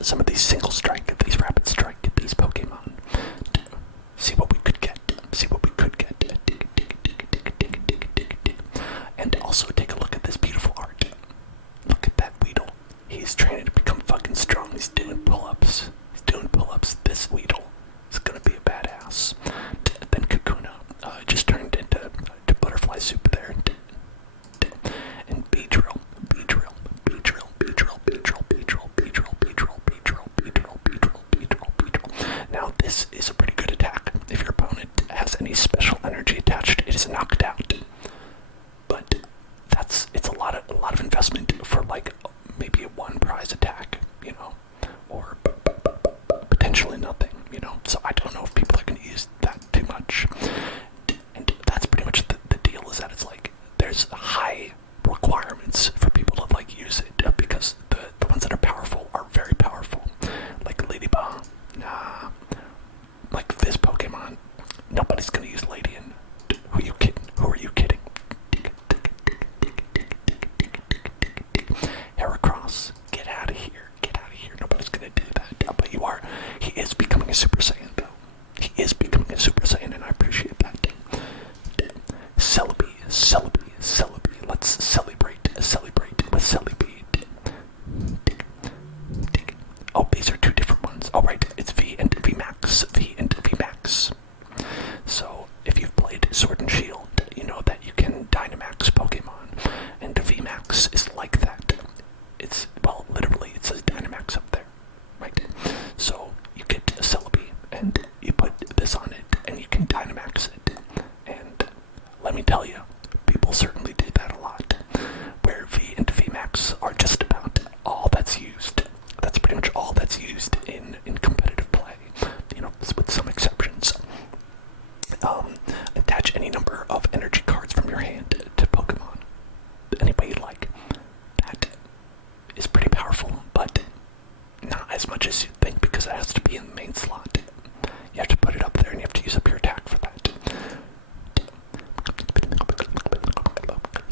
some of these single strike, these rapid strike, these Pokemon. See what we could get. See what we could get. And also take a look at this beautiful art. Look at that Weedle. He's training to become fucking strong. He's doing pull-ups. He's doing pull-ups. This Weedle is gonna be a badass. Then Kakuna just turned into butterfly soup there. And Beedrill. Now this is a pretty good attack. If your opponent has any special energy attached, it is knocked out. But it's a lot of investment for like maybe a one prize attack, you know, or potentially nothing, you know. So I don't know if people are going to use that too much. And that's pretty much the deal, is that it's like there's high requirements for people to like use it, because the ones that are powerful are very powerful. Like Ladybug, nah. Like this Pokemon, nobody's gonna use Ladian. Who you kidding? Who are you kidding? Heracross, get out of here. Get out of here. Nobody's gonna do that. But you are. He is becoming a Super Saiyan, though. He is becoming a Super Saiyan, and I appreciate that. Celebi. Let's celebrate with Celebi. Oh, these are two different ones. Oh, right. It's V and VMAX. So, if you've played Sword and Shield, you know that you can Dynamax Pokemon. And VMAX is like that. It's, well, literally, it says Dynamax up there. Right? So, you get Celebi, and you put this on it, and you can Dynamax it. And let me tell you, people certainly do that a lot. Where V and VMAX are just about all that's used. That's pretty much all that's used in competitive play, you know, with some exceptions. Attach any number of energy cards from your hand to Pokemon. Any way you like. That is pretty powerful, but not as much as you think, because it has to be in the main slot. You have to put it up there, and you have to use up your attack for that.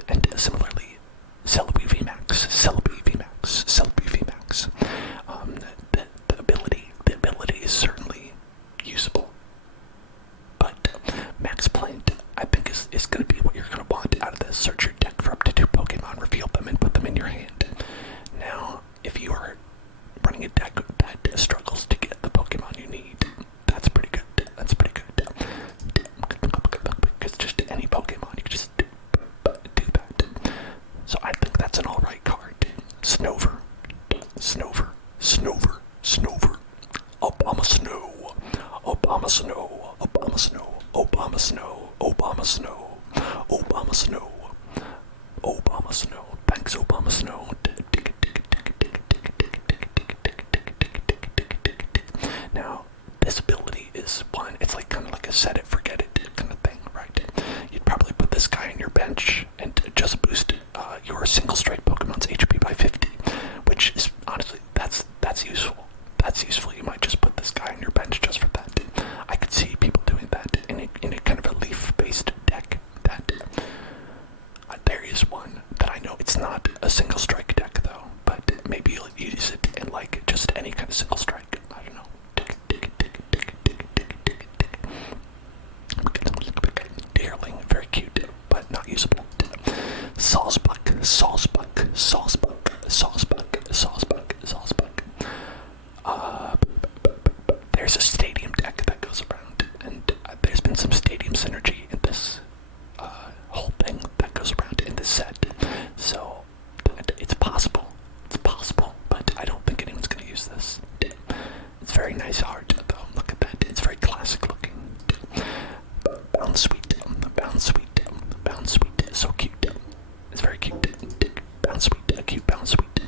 And similarly, Celebi VMAX. The ability is certainly usable, but Max Plant, I think, is going to be what you're going to want out of this. Search your deck for up to 2 Pokemon, reveal them, and put them in your hand. Now, if you are running a deck that struggles to get the Pokemon you need, that's pretty good. Because just any Pokemon, you can just do that. So I think that's an alright card. Snover. Obama Snow. Thanks, Obama Snow. Now, this ability is one, it's like kind of like a set it, forget it kind of thing, right? You'd probably put this guy on your bench and just boost your single strike Pokemon's HP by 50, which is honestly, that's useful. That's useful. You might just put this guy on your bench just for that. I could see people doing that in a kind of a leaf-based deck. That there is one that I know. It's not a single strike deck though, but maybe you'll use it in like just any kind of single strike. I don't know. Deerling, very cute, but not usable. Sawsbuck. There's a stadium deck that goes around, and there's been some stadium synergy in this whole thing that goes around in this set. So it's possible, but I don't think anyone's going to use this. It's very nice art, though. Look at that. It's very classic looking. Bound Sweet. So cute. It's very cute. Bound Sweet. A cute Bound Sweet.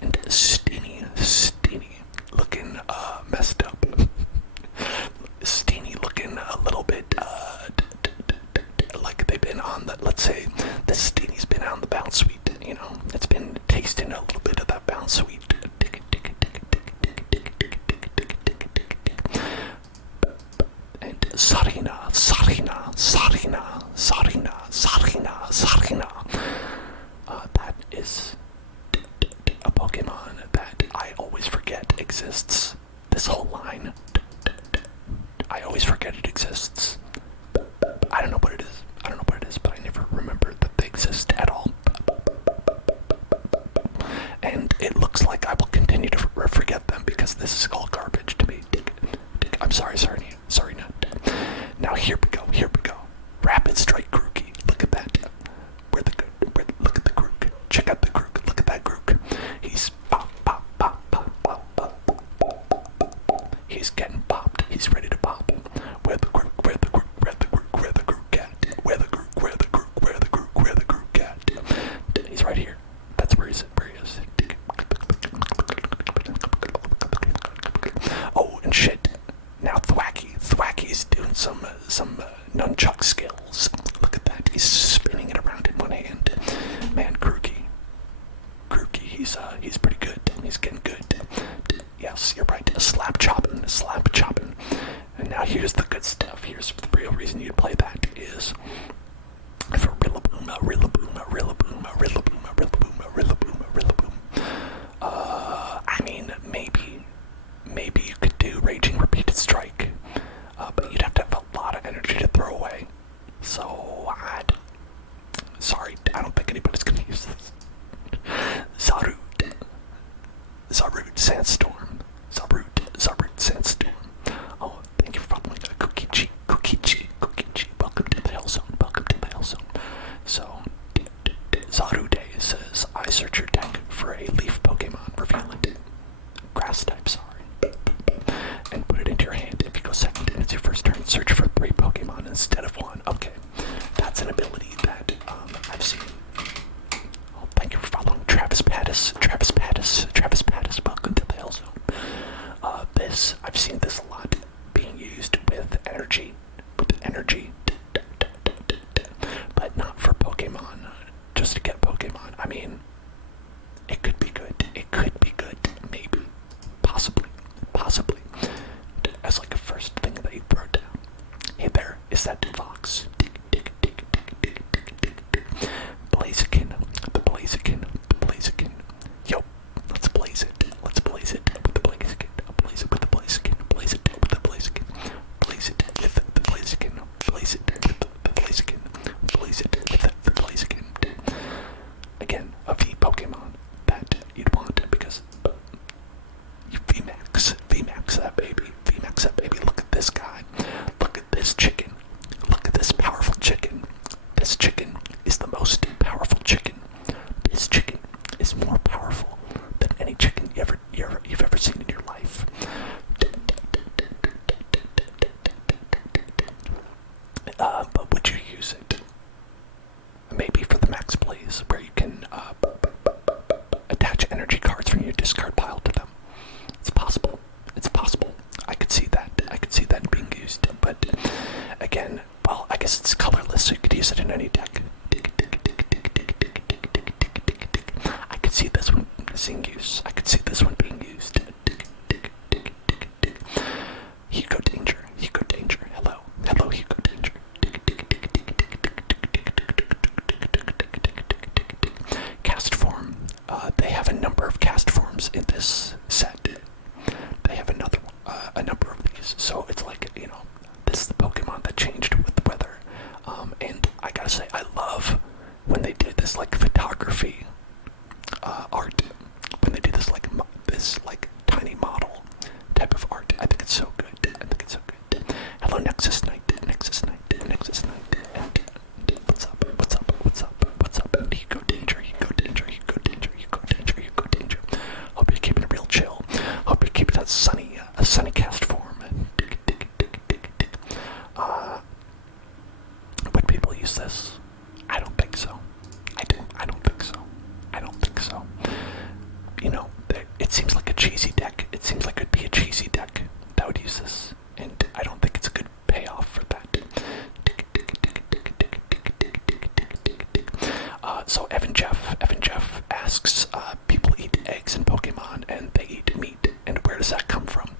And Steeny. Looking messed up. Steeny looking a little bit like they've been on the, let's say, the Steeny's been on the Bound Sweet, you know. It's been tasting a little bit of that Bound Sweet. And Sarina. That is a Pokemon that I always forget exists. This whole line, I always forget it exists. I don't know what it is. I don't know what it is, but I never remember that they exist at all. And it looks like I will continue to forget them because this is all garbage to me. I'm sorry, not. Now here we go. Rapid Strike Grookey. Look at that. Look at the Grook. Check out the Grook. Look at that Grook. He's pop. He's getting popped. He's ready to pop. Where the Grook at? He's right here. That's where he is. Oh, and shit. Now Thwacky's doing some nunchuck skills. Look at that. He's spinning it around in one hand. Man, Grookey, he's pretty good. He's getting good. Yes, you're right. Slap chopping. And now here's the good stuff. Here's the real reason you'd play that is for Rillaboom. I mean, maybe you could do Raging Repeated Strike, but you'd have to have a lot of energy to throw away. So, sorry, I don't think anybody's gonna use this. Zarude Sandstorm. Oh, thank you for following Kukichi. Welcome to the Hell Zone. So, Zarude says, I search your deck for a leaf Pokemon, reveal it. Grass type, sorry. And put it into your hand. If you go second and it's your first turn, search for 3 Pokemon instead of 1. Okay, that's an ability that I've seen. Oh, thank you for following Travis Pattis. Welcome to the Hell Zone. I've seen this a lot being used with energy, but not for Pokemon, just to get Pokemon. I mean, it could be good, maybe, possibly, as like a first thing that you throw down. Hey there, is that Fox? Blaziken. Yo, let's blaze it with the Blaziken. Blaze it with the Blaziken. Blaze it with the Blaziken. Blaze it with the Blaziken. Again, a V Pokemon that you'd want because you VMAX that baby. Look at this guy. Look at this chicken. Look at this powerful chicken. This chicken is the most powerful chicken. This chicken is more powerful than any chicken you've ever seen in your life. But would you use it? Maybe for the max plays, where you can attach energy cards from your discard pile to them. It's possible. I could see that being used. But again, well, I guess it's colorless, so you could use it in any deck. I could see this one seeing use. I could see this one being used. Hugo Danger. Hello, Hugo Danger. Cast form. They have a number of cast forms in this set. They have a number of these. So it's like, this is the Pokemon that changed with the weather. And I gotta say, I love when they do this like photography art. When they do this like tiny model type of art. I think it's so good. Hello, Nexus Knight. And what's up? And Hugo Danger. Hope you're keeping it real chill. Hope you're keeping that sunny cast form. Would people use this? I don't think so. I don't think so. It seems like a cheesy deck. It seems like it'd be a cheesy deck that would use this. And I don't think it's a good payoff for that. So Evan Jeff asks, people eat eggs in Pokemon and they eat meat, and where does that come from?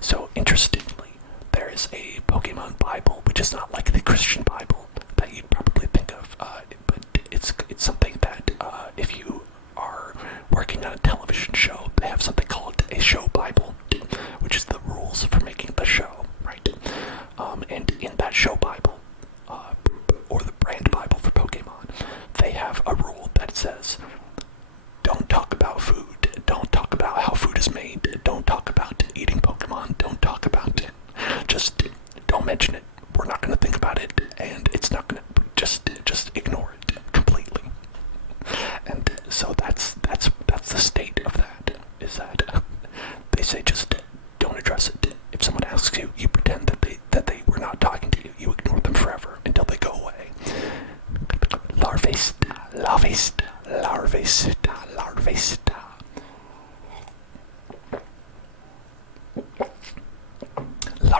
So interestingly, there is a Pokemon Bible, which is not like the Christian Bible that you'd probably think of, but it's something that if you are working on a television show, they have something called a show Bible,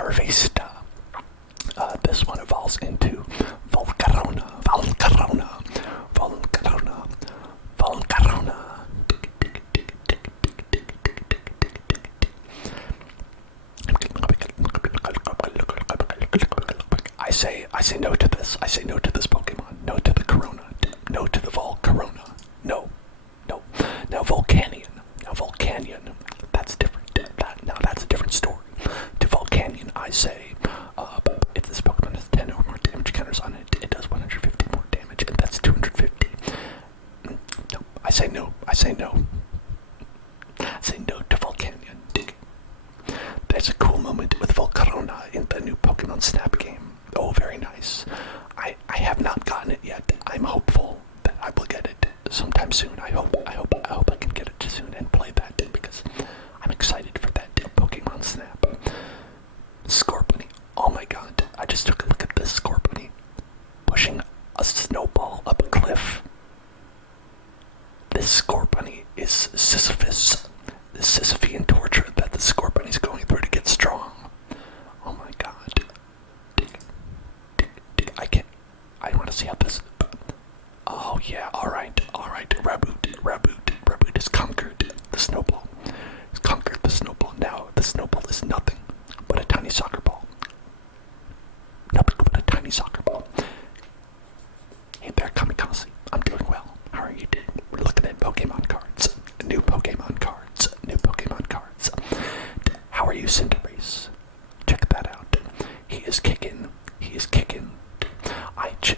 Harvesta. This one evolves into Volcarona, Volcarona, Volcarona, Volcarona. I say no to this. I say no to this Pokemon. No to the Corona. No to the Volcarona. No. No. Now Volcanion. Now Volcanion. That's different. Now that's a different story. To Volcanion, I say, if this Pokemon has 10 or more damage counters on it, it does 150 more damage, and that's 250. No, I say no. I say no. I say no to Volcanion. There's a cool moment with Volcarona in the new Pokemon Snap game. Oh, very nice. I have not gotten it yet. I'm hopeful that I will get it sometime soon. I hope I can get it soon and play that because I'm excited for that Pokemon Snap. Scorpony. Oh my god. I just took a look at this Scorpony pushing a snowball up a cliff. This Scorpony is Sisyphus. The Sisyphean torture that the Scorpony is going through to get strong. Oh my god. I want to see how this... Oh yeah, alright. Raboot has conquered the snowball. He's conquered the snowball. Now, the snowball is nothing but a tiny soccer ball. Nothing but a tiny soccer ball. Hey there, Kamikaze. I'm doing well. How are you doing? We're looking at Pokemon cards. New Pokemon cards. How are you, Cinderace? Check that out. He is kicking.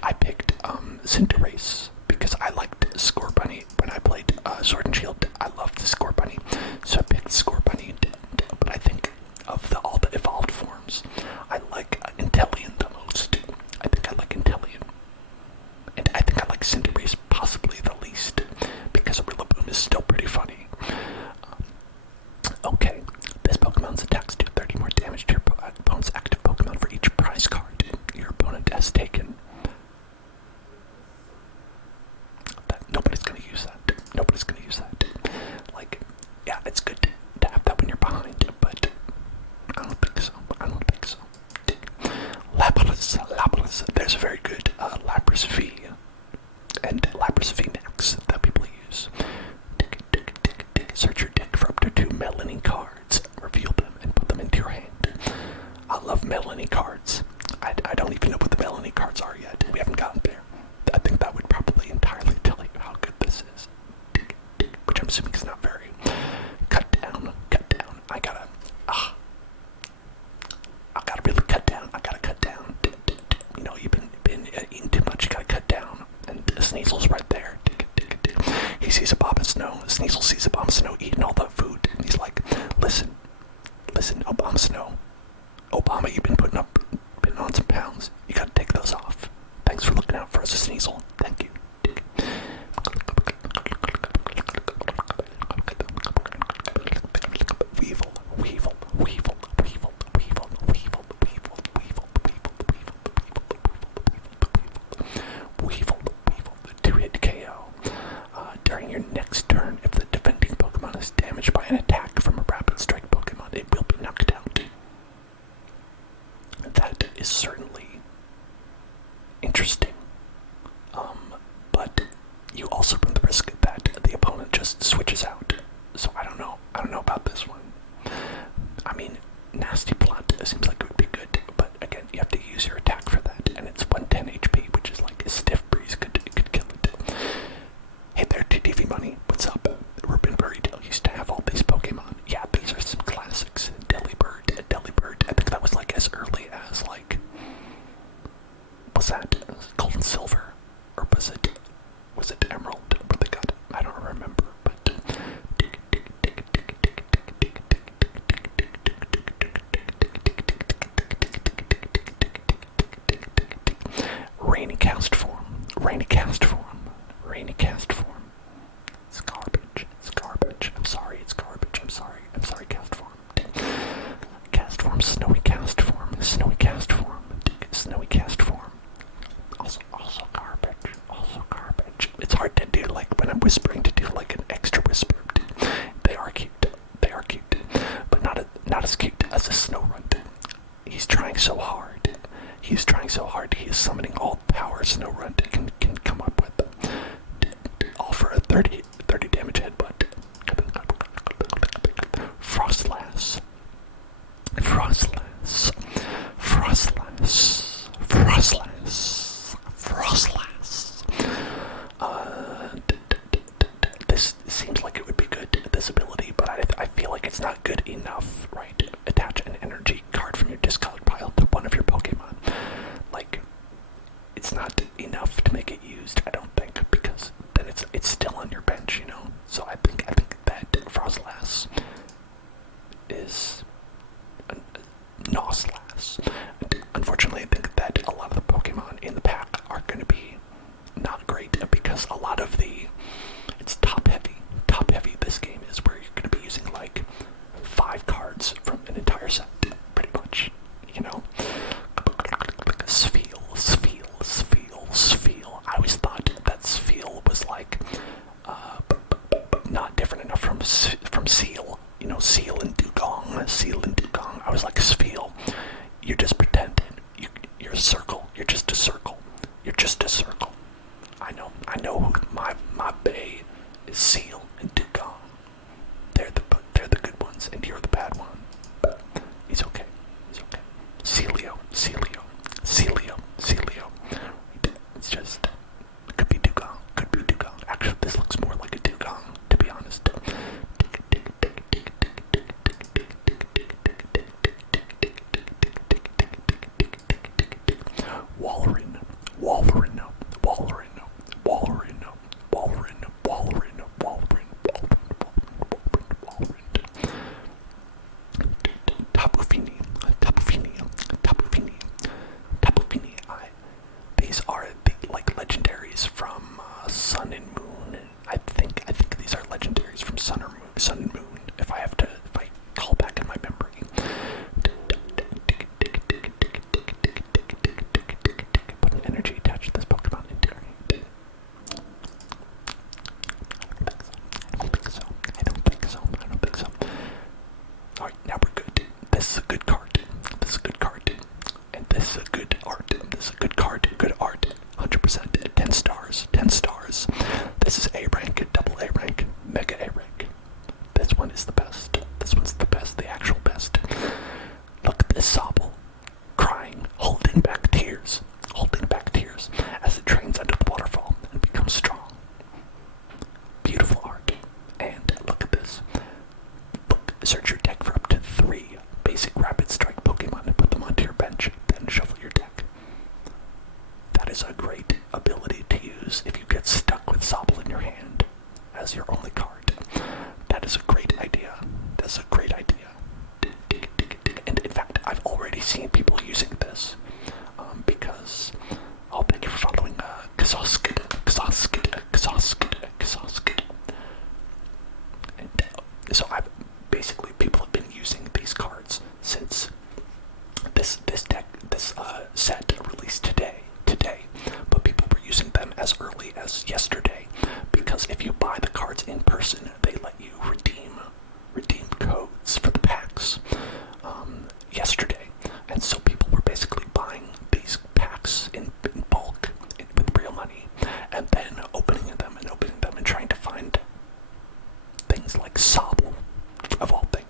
I picked Cinderace because I liked Scorbunny when I played Sword and Shield. I loved the Scorbunny, so I picked Scorbunny. But I think of all the evolved forms, I like Inteleon the most. I think I like Inteleon. And I think I like Cinderace possibly the least, because Rillaboom is still pretty funny. Okay, this Pokemon's attacks do 30 more damage to your opponent's active Pokemon for each prize card your opponent has taken. Nobody's gonna use that. Like, yeah, it's good to have that when you're behind, but I don't think so. Lapras. There's a very good Lapras V and Lapras V Max that people use. Search your deck for up to 2 Melanie cards, reveal them, and put them into your hand. I love Melanie cards. I don't even know what the Melanie cards are yet. We haven't gotten there. I think that would probably entirely tell you how good this is. Which I'm assuming is not very. Cut down. I gotta really cut down. You know, you've been eating too much, you gotta cut down. And Sneasel's right there. He sees a Bob of Snow. Sneasel sees a Bob of Snow eating all the food. And he's like, listen, Obama Snow. Obama, you've been putting on some pounds. You gotta take those off. Thanks for looking out for us, Sneasel. Thank you. Weevil, 2-hit KO. During your next turn, if the defending Pokemon is damaged by an attack from a Rapid Strike Pokemon, it will be knocked out. That is certainly interesting. But you also run the risk that the opponent just switches out. So I don't know about this one. I mean, Nasty Plot seems like it would be good, but again, you have to use your attack for that, and it's 110 HP, which is like a Stiff Breeze could kill it. Hey there, TTV Money, what's up? Ruben Burrito used to have all these Pokemon. Yeah, these are some classics. Delibird, I think that was like as early as like, was that Gold and Silver, or was it Emerald? Where they got it? I don't remember, but Frostlass, Frostlass, Frostlass, Frostlass, Frostlass. This seems like it would be good, this ability, but I feel like it's not good enough, right? Attach an energy card from your discard pile to one of your Pokemon. Like, it's not enough to make it used, I don't think, because then it's still on your bench, you know? So I think that Frostlass is a Nosslass. Unfortunately, I think that a lot of the Pokemon in the pack are going to be not great because a lot of it's top heavy. Top heavy this game is where you're going to be using like 5 cards from an entire set, pretty much, you know? Sfeel. I always thought that Sfeel was like not different enough from Seal. You know, Seal and Dugong. I was like, Sfeel, you're just pretending. You're a circle. You're just a circle. I know. My bae is Seal and Dugong. They're the good ones, and you're the bad one. But he's okay. Celio. It's just, it could be Dugong. Actually, this looks more like a Dugong, to be honest. Tapufini. These are the like legendaries from Sun and Moon. I think these are legendaries from Sun and Moon. If I call back in my memory. Put an energy attached to this Pokemon into it. I don't think so. Alright, now we're good. This is a good card. And this is a good art. Good art. 100%. 10 stars. This is A rank, double A rank, mega A rank. This one is the best. The actual best. Look at this Sobble. Crying, holding back tears as it trains under the waterfall and becomes strong. Beautiful art. And look at this. Search your deck for up to 3 basic rapid strike Pokemon and put them onto your bench, then shuffle your deck. That is a great ability to use if you get stuck with Sobble in your hand as your only card. That is a great idea. And in fact, I've already seen people using this because thank you for following Kazosk. And so people have been using these cards since this set released today, but people were using them as early as yesterday because if you buy the cards in person, they let you redeem codes for the packs yesterday, and so people were basically buying these packs in bulk with real money, and then opening them and trying to find things like Sobble, of all things.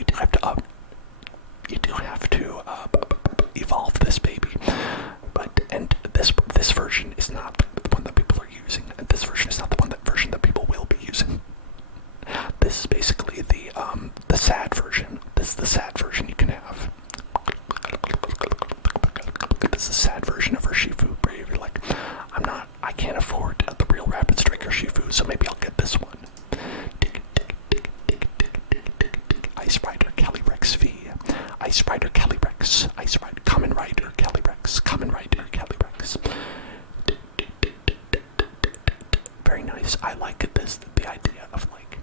you do have to evolve this baby. And this version is not the one that people are using. And this version is not the version that people will be using. This is basically the sad version. This is the sad version you can have. This is the sad version of Urshifu, where you're like, I can't afford the real Rapid Strike Urshifu, so maybe I'll get this one. Ice Rider Calyrex V. Ice Rider Calyrex. Ice Rider Common Rider Calyrex. Common Rider Calyrex. Very nice. I like the idea of like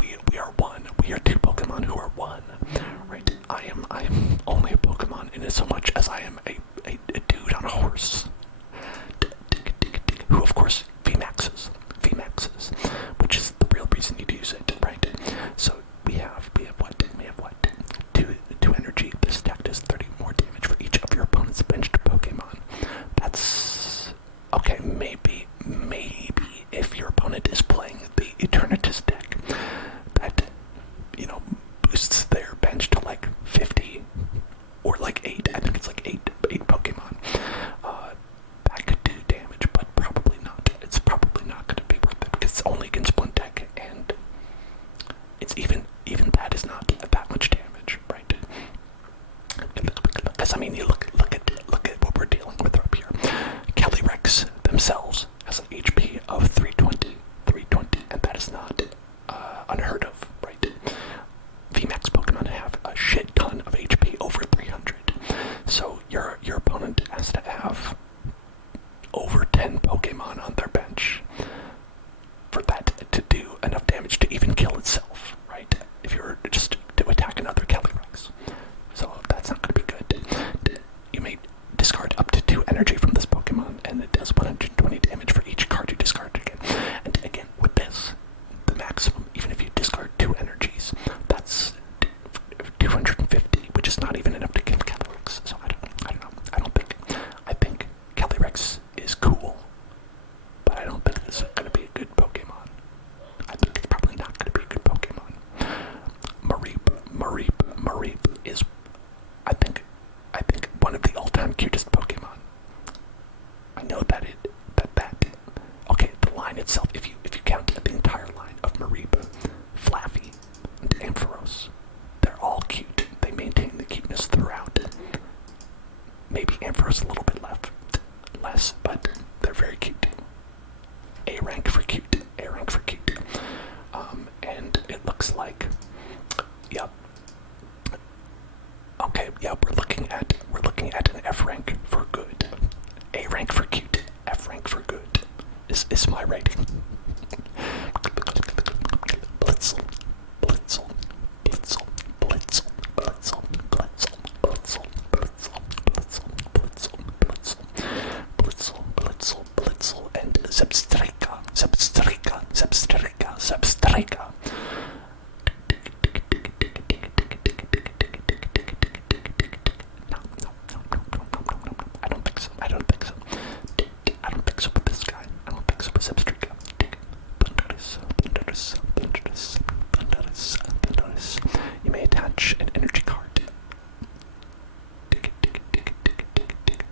we are one. We are two Pokemon who are one. Right? I am only a Pokemon in as so much as I am a dude on a horse. Who of course VMAXs, which is the real reason you'd use it, right? So we have what? Two energy. This deck does 30 more damage for each of your opponent's benched Pokemon. That's okay. Maybe if your opponent is playing the Eternatus deck, that boosts their bench to like 50 or like 8. I think it's like 8 Pokemon. That could do damage, but probably not. It's probably not going to be worth it because it's only against one deck, and it's even that is not that much damage, right? Because I mean, you look at what we're dealing with up here. Calyrex themselves has an HP of 320, and that is not unheard of, right? VMAX Pokemon have a shit ton of HP over 300, so your opponent has to have over 10 Pokemon on their bench for that to do enough damage to even kill itself, right? If you're just to attack another Calyrex. So that's not going to be good. You may discard up to 2 energy from this Pokemon, and it does 120 damage for each card you discard again. And again, with this, the maximum, even if you discard 2 energies, that's 250, which is not even enough to kill Calyrex. So I don't know. I think Calyrex is cool, but I don't think this is going to be a good Pokemon. I think it's probably not going to be a good Pokemon. Mareep is, I think one of the all-time cutest Pokemon. I know that okay, the line itself, if you count the entire line of Mareep, Flaffy, and Ampharos, they're all cute. They maintain the cuteness throughout. Maybe Ampharos a little bit less, but they're very cute. A rank for cute. And it looks like, yep. Okay, yep. We're looking at an F rank for good. A rank for cute. F rank for good. Is my rating. Blitzel. And Zebstrika. No. I don't think so with this guy. I don't think so with Zebstrika. Thunderous. You may attach an energy card.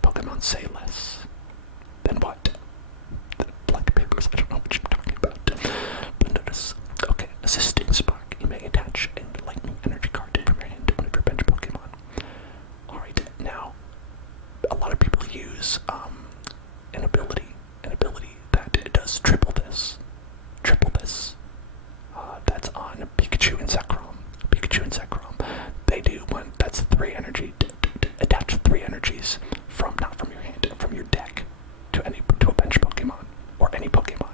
Pokemon say less. Then what? The blank papers, I don't know what you're talking about. Thunderous. Okay, Assisting Spark. You may attach a lightning energy card from your hand to one of your bench Pokemon. Alright, now, a lot of people use an ability that does triple this. That's on Pikachu and Zekrom. They do one that's 3 energy. Attach 3 energies not from your hand, from your deck to a bench Pokemon or any Pokemon.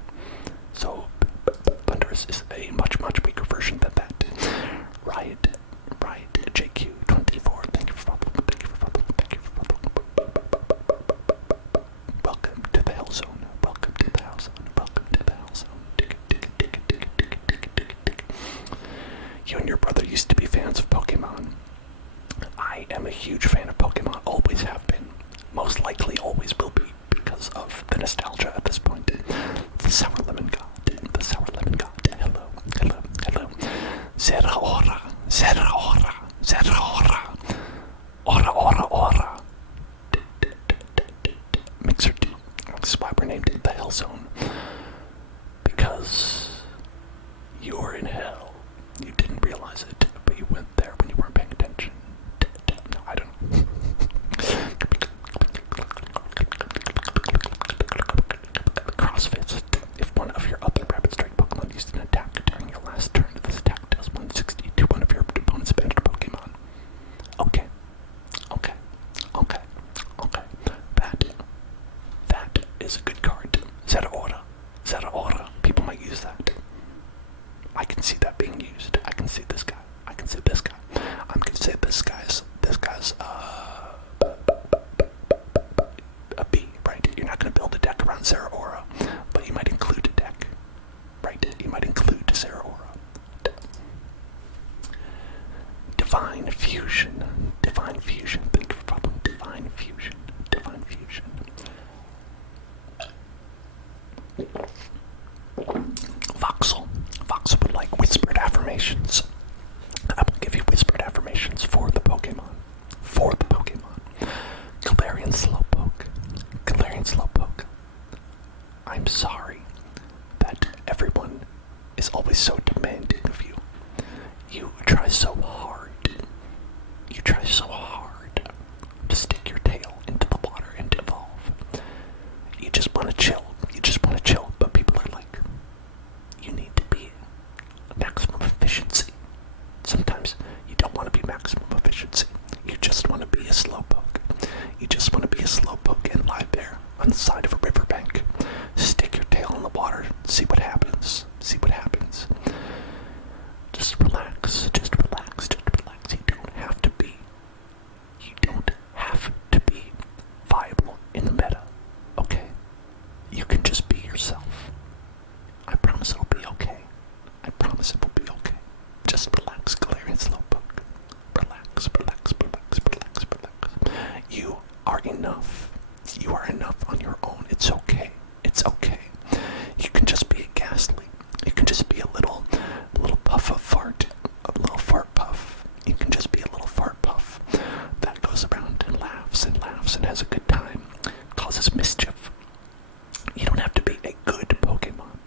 So Thunderous is a much weaker version than that. Riot JQ24. Thank you for following. Welcome to the Hell Zone. You and your brother used to be fans of Pokemon. I am a huge fan of Pokemon, always have been. Most likely always will be, because of the nostalgia at this point. The Sour Lemon God. Hello. Zeraora, Zeraora, Zeraora, Ora, Ora, Ora. Mixer 2. This is why we're named the Hell Zone. Because you're in hell. You didn't realize it, but you went there when you weren't paying attention. No, I don't know. CrossFit. If one of your other rapid strike Pokemon used an attack during your last turn, this attack does 160 to one of your opponent's benched Pokemon. Okay. Okay. Okay. Okay. That is a good card. Zeraora. Zeraora. People might use that. I can see that being used. I can see this guy. I can see this guy. I'm gonna say this guy's a B, right? You're not gonna build a deck around Zeraora, but you might include a deck, right? You might include Zeraora. Divine Fusion. Divine Fusion. Think of a problem. Divine Fusion. Divine Fusion. Voxel. Voxel would like whispered affirmations. I will give you whispered affirmations for the Pokemon. For the Pokemon. Galarian Slowpoke. Galarian Slowpoke. I'm sorry that everyone is always so demanding of you. You try so hard. You try so hard to stick your tail into the water and evolve. You just want to chill. You just want to chill, but people are like, you need to be maximum efficiency. Sometimes you don't want to be maximum efficiency. You just want to be a Slowpoke. You just want to be a Slowpoke and lie there on the side of a riverbank. Stick your tail in the water, see what happens. See what happens. Just relax, just relax, just relax. You don't have to be. You don't have to be viable in the meta, okay? You can just be yourself. I promise it'll be okay. I promise it will be okay. Just relax, Galarian Slowpoke. Relax, relax, relax, relax, relax. You are enough. You are enough on your own. It's okay. It's okay. You can just be a Ghastly. You can just be a little puff of fart. A little fart puff. You can just be a little fart puff that goes around and laughs and has a good time. Causes mischief. You don't have to be a good Pokemon.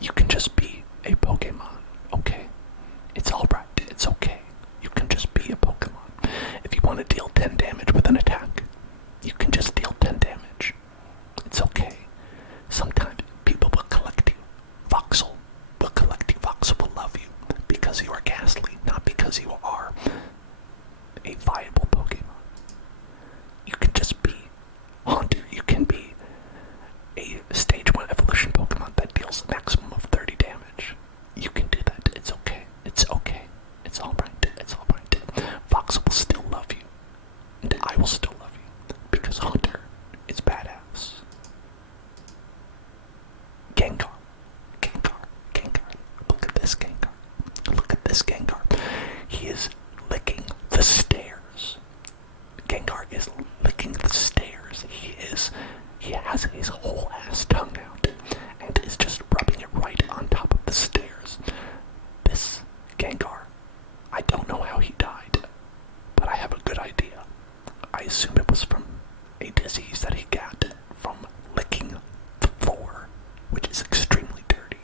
You can just be a Pokemon, okay? It's alright, it's okay. You can just be a Pokemon. If you want to deal 10 damage with an attack, you can just deal 10 damage. It's okay. Sometimes people will collect you. Voxel will collect you. Voxel will love you because you are Ghastly, not because you are a viable Pokemon. You can just be Haunter. You can be a stage 1 evolution Pokemon that deals a maximum of 30 damage. You can do that. It's okay. It's okay. It's alright. It's alright. Voxel will still love you. And I will still love you. Because Haunter is badass. Gengar. Gengar. Gengar. Look at this Gengar. Look at this Gengar. He is licking the stairs. Gengar is licking the stairs. He has his whole ass tongue out and is just rubbing it right on top of the stairs. This Gengar, I don't know how he died, but I have a good idea. I assume it was from a disease that he got from licking the floor, which is extremely dirty.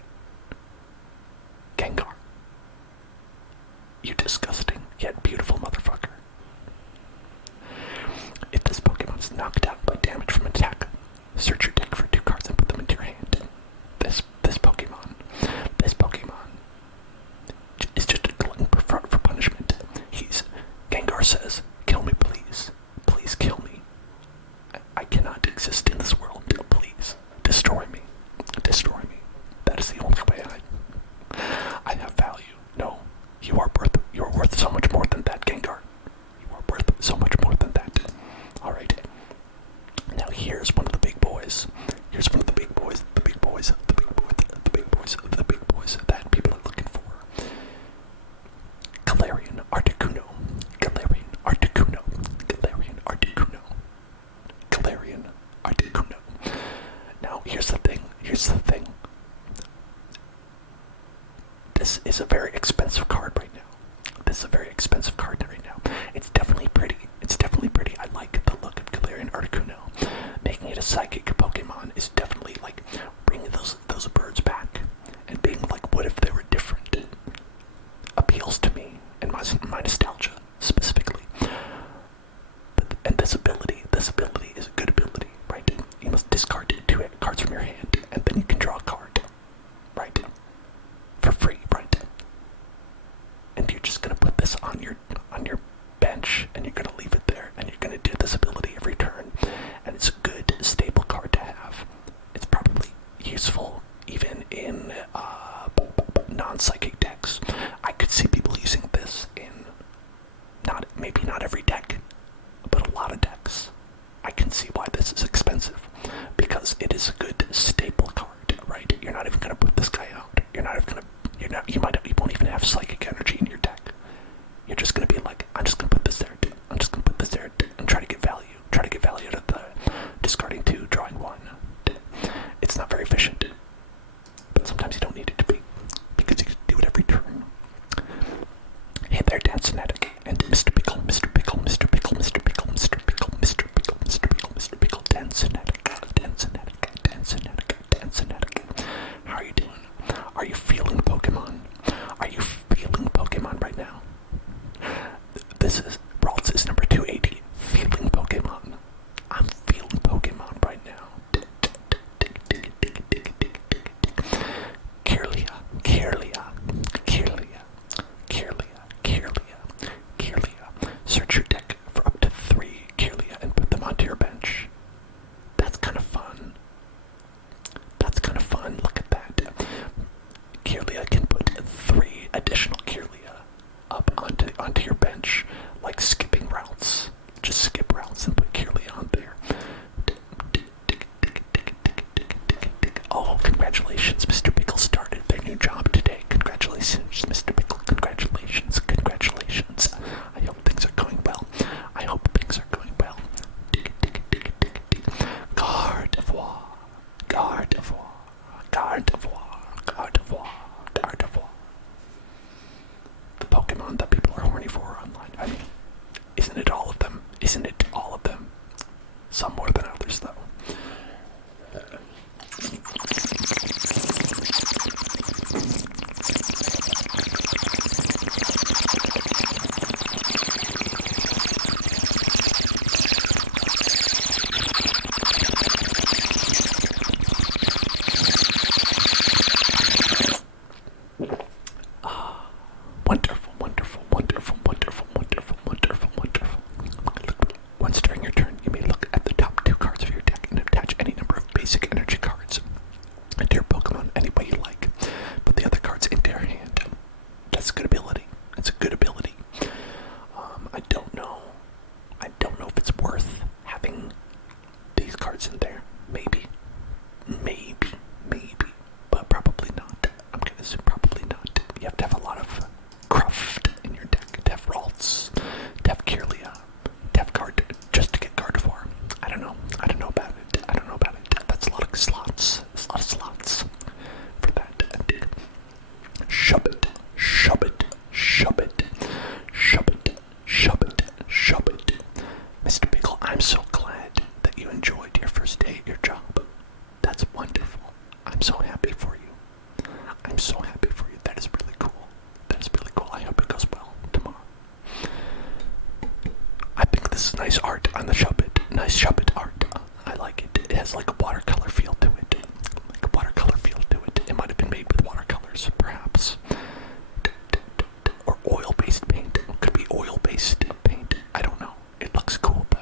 Gengar, you disgusting yet beautiful motherfucker. If this Pokemon is knocked out by damage from an attack, search your deck for 2 cards and put them into your hand. This Pokemon is just a glutton for punishment. Gengar says, kill me please. Please kill me. I cannot exist in this world. Please, destroy me. Destroy me. That is the only way I have value. No, you are worth so much more than that, Gengar. You are worth so much more than that. Alright. Now here's one of the big boys. Here's one of the big boys, the big boys, the big boys, the big boys, the big boys that people are looking for. Galarian Articuno. Galarian Articuno. Galarian Articuno. Galarian Articuno. Now here's the thing. Here's the thing. This is a very expensive card right now. this is a very expensive card right now. It's definitely pretty. It's definitely pretty. I like the look of Galarian Articuno. Making it a psychic Pokemon is definitely like bringing those birds back and being like, what if they were different? Appeals to me and my nostalgia specifically. And this ability is a good ability, right? You must discard 2 cards from your hand, and then you can draw a card, right? For free, right? And you're just gonna put this on your bench, and you're gonna leave it there, and you're gonna do this ability every turn, and it's a good stable card to have. It's probably useful even in non-psychic decks. I could see people using this in maybe not every deck, but a lot of decks. I can see why this is expensive, because it is a good staple card, right? You're not even gonna put this guy out. You won't even have psychic energy in your deck. You're just gonna be like, I'm just gonna put this there, I'm just gonna put this there, and try to get value. Try to get value out of the discarding 2, drawing 1. It's not very efficient, but sometimes you don't need it to be, because you can do it every turn. Hey there, Dancenetic, and Mr. Pickle, Mr. Pickle, Mr. Pickle, Mr. Pickle, Mr. Pickle, Mr. Pickle, Mr. Pickle, Mr. Pickle, Dancenetic, Dancenetic, Dancenetic, Dancenetic. How are you doing? Are you feeling Pokemon? Are you feeling Pokemon right now? This is Ralts is number 280. Feeling Pokemon. I'm feeling Pokemon right now. Kirlia, Kirlia, Kirlia, Kirlia, Kirlia, Kirlia. Search your deck for up to 3 Kirlia and put them onto your bench. That's kind of fun. That's kind of fun. Look at that. Kirlia can put 3 additional Kirlia up onto your bench, like skipping routes. Just skip routes and put Kirlia on there. Oh, congratulations, Mr. Pickle started their new job today. Congratulations, Mr. Pickle. Congratulations, congratulations. I hope things are going well. I hope things are going well. Gardevoir, Gardevoir, Gardevoir, Gardevoir, Gardevoir. The Pokemon that people are horny for online. I mean, isn't it all of them? Isn't it all of them? Some more than others, though. Wonderful, wonderful, wonderful, wonderful, wonderful, wonderful, wonderful. Once during your turn, you may look at the top 2 cards of your deck and attach any number of basic energy cards into your Pokemon any way you like. Put the other cards into your hand. That's a good ability. It's a good ability. I don't know. I don't know if it's worth having these cards in there. Maybe. But probably not. I'm gonna assume probably not. You have to have a lot of cruft in your deck to have Ralts, to have Kirlia, to have just to get Gardevoir. I don't know about it. That's a lot of slots. There's a lot of slots for that. Shove it. Mr. Pickle, I'm so glad that you enjoyed your first day at your job. That's wonderful. I'm so happy for you. That is really cool. I hope it goes well tomorrow. I think this is nice art on the Shubbit. Nice Shubbit art. I like it. It has like a watercolor feel to it. It might have been made with watercolors, perhaps. Or oil-based paint. It could be oil-based paint. I don't know. It looks cool though.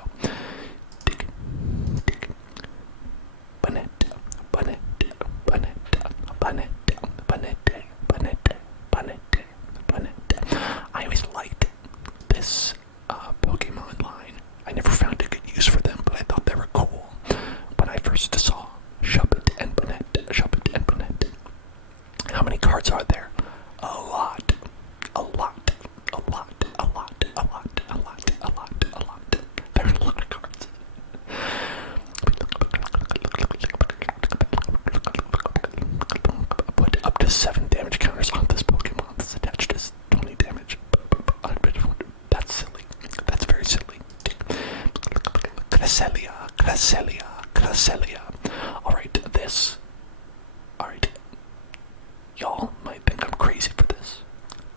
I always liked this Pokemon line. I never found a good use for them, but I thought Cresselia. Alright, y'all might think I'm crazy for this.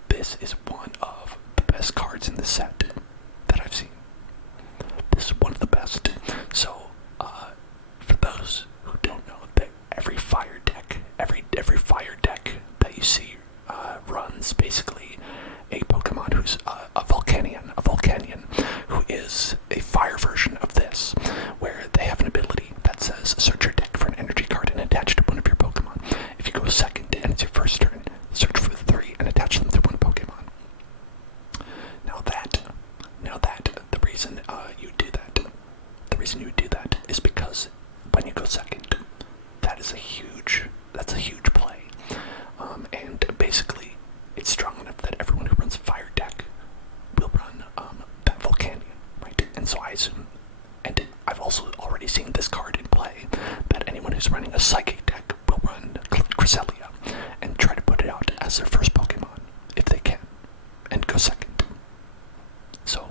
This is one of the best cards in the set that I've seen. This is one of the best. So, for those who don't know, that every fire deck that you see runs basically a Pokemon who's a Volcanion, who is a fire version of this, where they have an ability that says search your deck for an energy card and attach it to one of your Pokemon. If you go second and it's your first turn, search for 3 and attach them to one Pokemon. Now that the reason you would do that is because when you go second, that's a huge play. And basically, it's strong enough that everyone who runs a fire deck will run that Volcanion, right? And so I assume, and I've also already seen this card in play, that anyone who's running a psychic deck will run Cresselia and try to put it out as their first Pokemon, if they can, and go second. So,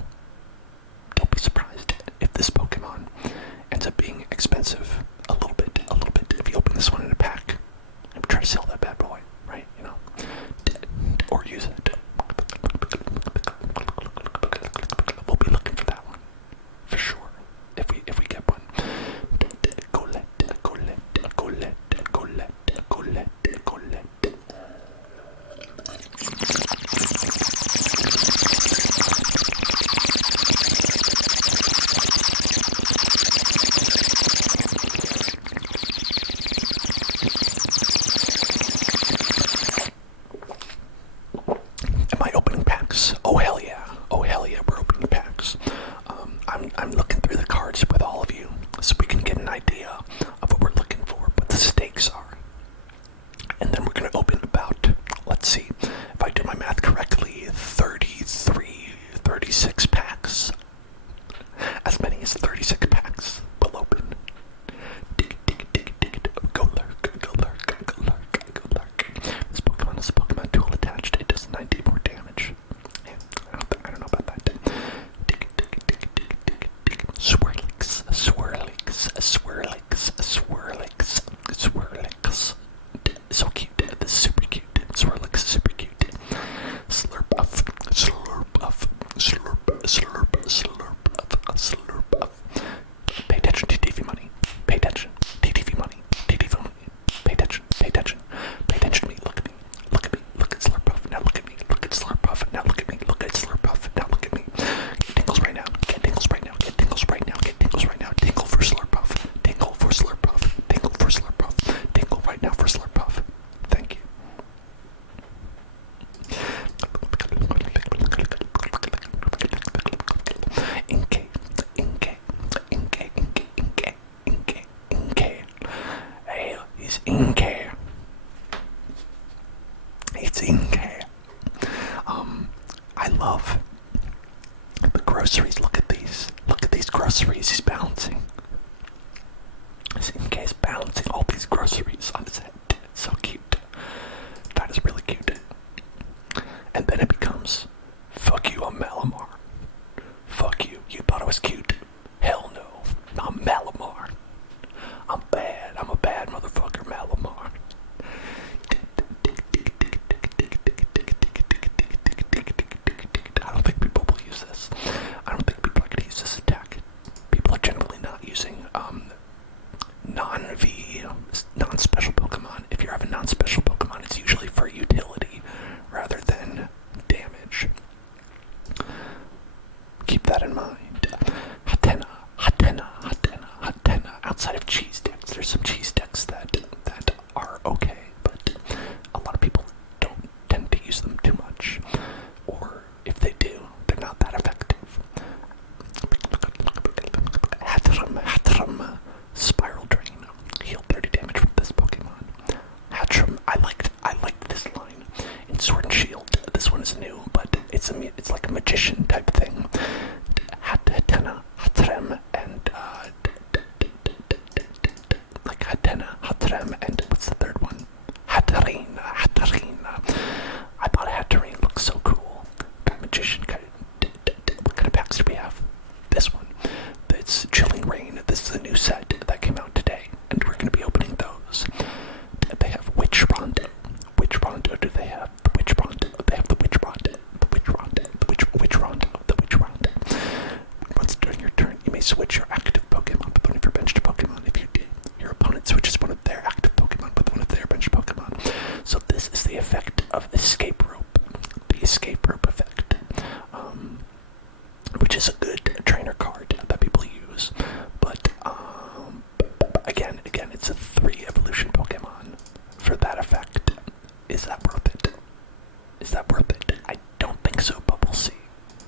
don't be surprised if this Pokemon ends up being expensive a little bit. If you open this one in a pack and try to sell that bad boy, right? You know, or use it. We'll be looking for that one for sure. If we get one. Golette. Am I opening packs? Oh hell yeah, we're opening packs. I'm looking through the cards with all of you so we can get an idea of what we're looking for, what the stakes are. And then we're going to open about, let's see, if I do my math correctly, 36 packs. As many as 36 packs will open. Go lurk. This Pokemon has a Pokemon tool attached. It does 90 more damage. Yeah, I don't know about that. Swirlix. So cute. This is super cute. Swirlix is super cute. Slurp up. Pay attention to TV money. Pay attention. TTV money. Pay attention. Pay attention to me. Look at me. Look at Slurpuff. Now look at me. Look at Slurpuff. Now look at me. Look at Slurpuff. Now look at me. Get tingles right now. Get tingles right now. Tingle for Slurpuff. Tingle right now for Slurpuff. Thank you. Inkay. Hey, he's Inkay. It's Inkay. I love the groceries. Look at these. Groceries. He's balancing. This Inkay's balancing all these groceries on his head. It's so cute. That is really cute. And then it becomes, fuck you, I'm Malamar. Fuck you. You thought I was cute? Hell no. I'm Malamar. I'm bad. I'm a bad motherfucker, Malamar. I don't think people will use this. I don't think people are going to use this attack. People are generally not using non-special Pokemon. If you have a non-special Pokemon, it's usually for utility rather than damage. Keep that in mind. Hatena. Outside of cheese decks, there's some cheese decks that are okay, but a lot of people don't tend to use them too much. Or if they do, they're not that effective. Hatterem. Spiral Drain. Heal 30 damage from this Pokemon. Hatterem. I liked this line in Sword and Shield. This one is new, but it's like a magician type thing. Hatterem, and like Hatterem, and what's the third one? Hatterene. I thought Hatterene looked so cool. That magician kind of. What kind of packs do we have? This one. It's Chilling Rain. switch your active Pokemon with one of your benched Pokemon. If your opponent switches one of their active Pokemon with one of their benched Pokemon. So this is the effect of Escape Rope. The Escape Rope effect. Which is a good trainer card that people use. But again, it's a 3 evolution Pokemon for that effect. Is that worth it? Is that worth it? I don't think so, but we'll see.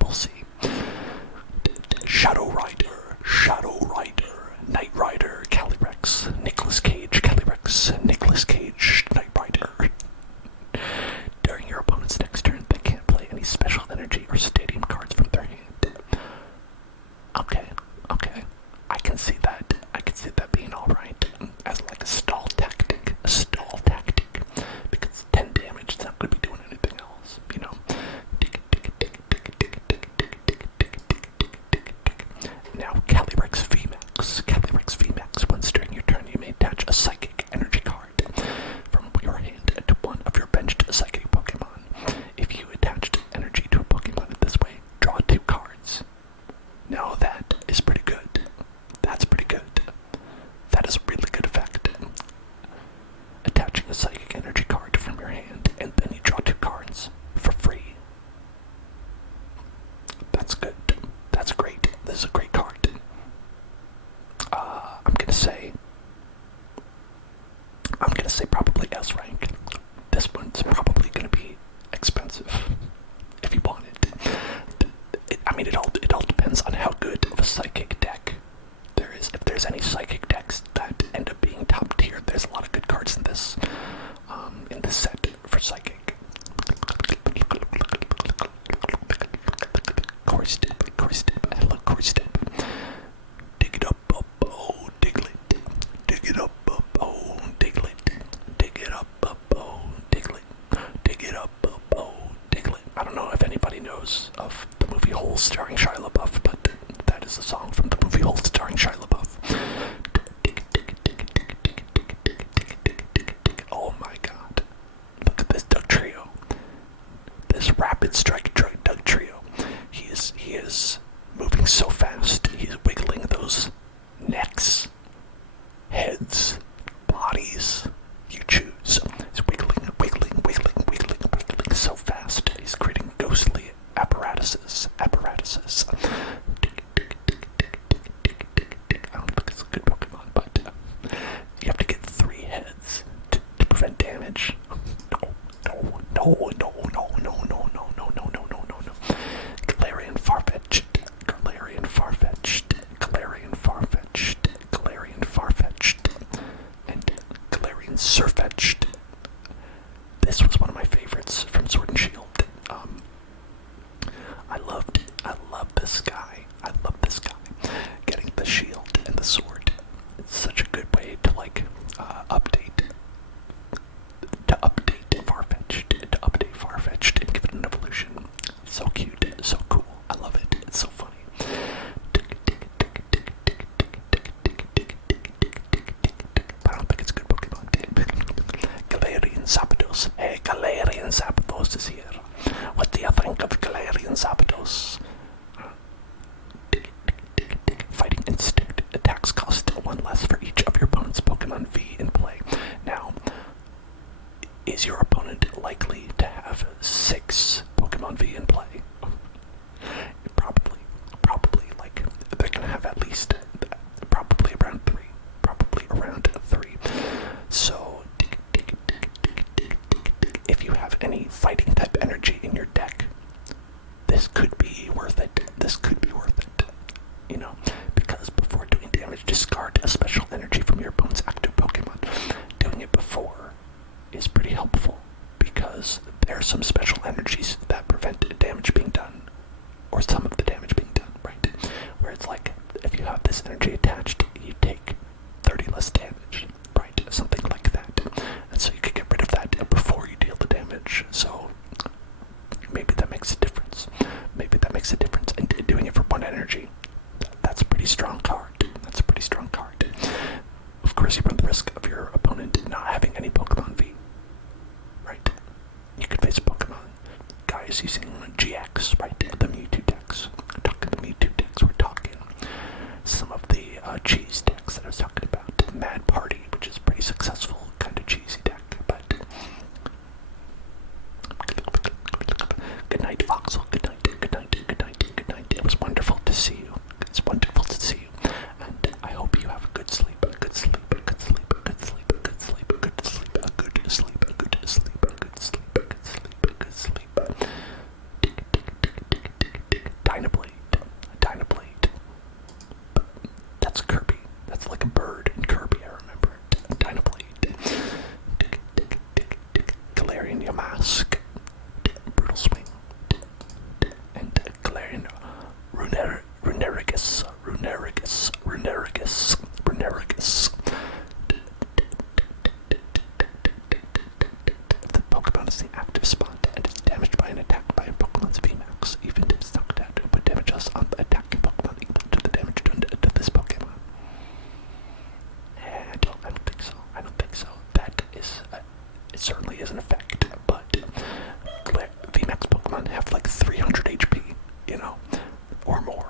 We'll see. Shadow Rider, Knight Rider, Calyrex, Nicolas Cage, Knight Rider. During your opponent's next turn, they can't play any special energy or stadium cards from their hand. Okay. I can see that. Being alright as like a stall tactic. Because 10 damage, it's not going to be doing anything else, you know. Now, Calyrex VMAX. Once during your turn, you may attach a psychic energy card from your hand to one of your benched psychic Pokemon. If you attached energy to a Pokemon in this way, draw 2 cards. Now that is pretty good. That's pretty good. That is a really good effect. Attaching a psychic energy card from your hand, and then you draw 2 cards for free. That's good. That's great. This is a great card. I'm gonna say probably S rank. This one's probably gonna be expensive if you want it. It all depends on how good of a psychic deck there is. If there's any psychic decks that end up being top tier, there's a lot of good cards in this set for psychic. Corey Step. Hello, Corey Step. Dig it up, oh, Diglett. Dig it up, oh, Diglett. Dig it up, oh, Diglett. Dig it up, oh, Diglett. I don't know if anybody knows of the movie Holes starring Shia LaBeouf, but that is a song from the movie Holes starring Shia LaBeouf. Oh my god. Look at this Doug Trio. This rapid strike Doug Trio. He is moving so fast. He's wiggling those necks, heads, bodies. You choose. He's wiggling so fast. He's creating ghostly apparatuses. I don't think it's a good Pokemon, but you have to get 3 heads to prevent damage. No. Galarian Farfetch'd, and Galarian Surfetch'd. This was one of my favorites from Sword and Shield. I love this guy. Getting the shield and the sword. It's such a good way to update Farfetch'd and give it an evolution. So cute, so cool. I love it. It's so funny. But I don't think it's a good Pokemon. Galarian Zapdos. Hey, Galarian Zapdos is here. What do you think of Galarian Zapdos? Fighting Instinct. Attacks cost 1 less for each of your opponent's Pokemon V in play. Now, is your opponent likely to have 6 Pokemon V in play? Probably. They're gonna have at least probably around 3. So if you have any fighting type energy in your deck, this could be worth it. You know, because before doing damage, discard a special energy from your opponent's active Pokemon. Doing it before is pretty helpful because there are some special energies that prevent damage being done, or some of the damage being done, right? Where it's like, if you have this energy attached, you take 30 less damage, right? Something like that. And so you could get rid of that before you deal the damage. So maybe that makes a difference. And doing it for 1 energy, that's a pretty strong card. Of course, you run the risk of your opponent not having any Pokemon V, right? You could face a Pokemon guys using GX, right? The Mewtwo decks. We're talking Runerigus, Runerigus, Runerigus, Runerigus. If the Pokemon is the active spot and is damaged by an attack by a Pokemon's VMAX, even if it's knocked out, it would put damage on the attacking Pokemon equal to the damage done to this Pokemon. And I don't think so. I don't think so. That is, it certainly is an effect, but VMAX Pokemon have like 300 HP, you know, or more,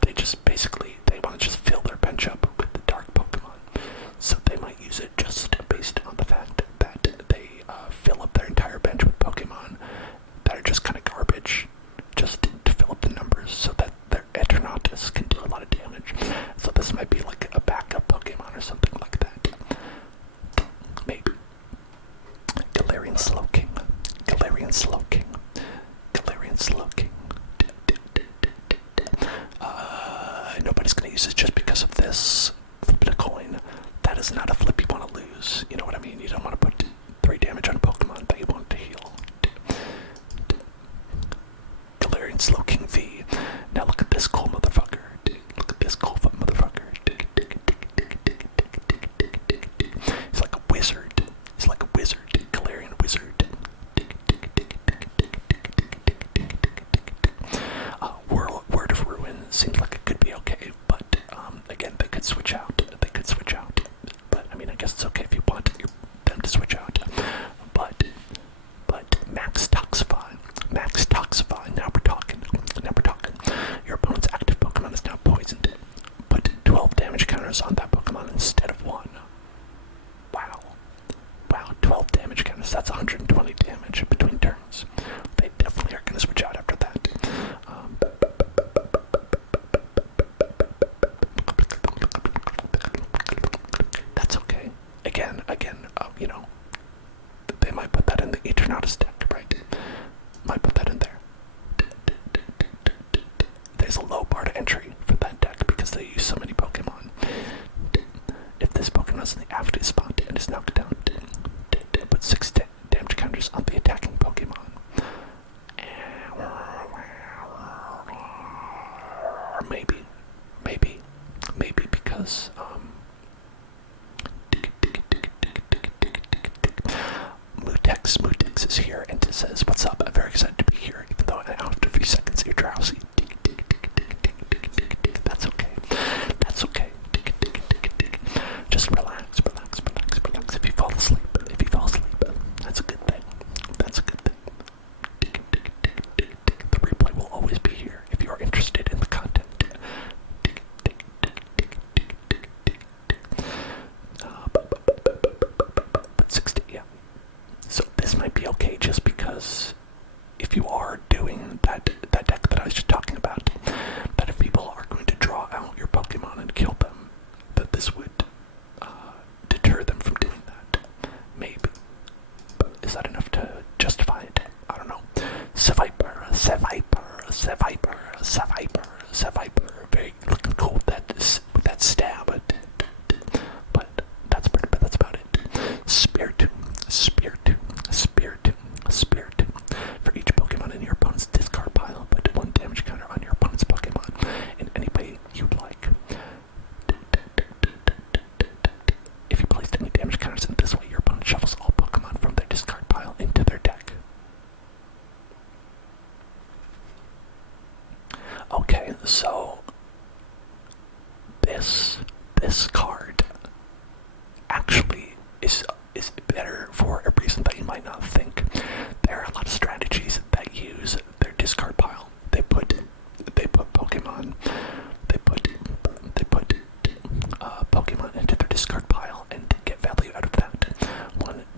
they just basically, they want to just fill their bench up with the dark Pokemon. So they might use it just based on the fact that they fill up their entire bench with Pokemon that are just kind of garbage, just to fill up the numbers so that their Eternatus can do a lot of damage. So this might be like a backup Pokemon or something like that. Maybe. Galarian Slowking. Galarian Slowking. Galarian Slowking. Nobody's going to use it just because of this. Flip a coin. That is not a flip you want to lose. You know what I mean? You don't want to put 3 damage on a Pokemon that you want to heal. Galarian Slowking V. Now look at this cool motherfucker. Look at this cool motherfucker. He's like a wizard. He's like a wizard. Galarian wizard. Word of Ruin seems like it could be okay, but again, they could switch out. They could switch out. But I mean, I guess it's okay if you want them to switch out. But Max Toxify. Max Toxify. Now we're talking. Now we're talking. Your opponent's active Pokemon is now poisoned. Put 12 damage counters on that Pokemon instead of 1. Wow. Wow, 12 damage counters. That's 120 damage between turns. They definitely are going to switch out after that. That's okay. Again, you know, they might put that in the Eternatus deck, right? Might put that in there. There's a low bar to entry for that deck because they use so many Pokemon. If this Pokemon is in the active spot and is knocked down, put 6 damage counters on the attacking Pokemon. Or maybe because Mutex is here and it says, "What's up? I'm very excited to be here, even though after a few seconds you're drowsy." That's okay. That's okay. Just relax. If you fall asleep, that's a good thing. That's a good thing. The replay will always be here if you are interested in the content. But 60, yeah. So this might be okay just because if you are doing that deck that I was just talking about, that if people are going to draw out your Pokemon and kill them, that this would deter them from doing that. Maybe. But is that enough to justify it? I don't know. Seviper. Very looking cool with that stab. But that's about it. Spiritomb. For each Pokemon in your opponent's discard pile, put 1 damage counter on your opponent's Pokemon in any way you'd like. If you placed any damage counters in this way, your opponent shuffles all Pokemon from their discard pile into their deck. Okay, so this card actually is better for a reason that you might not think. There are a lot of strategies that use their discard pile. They put Pokemon. They put Pokemon into their discard pile and get value out of that.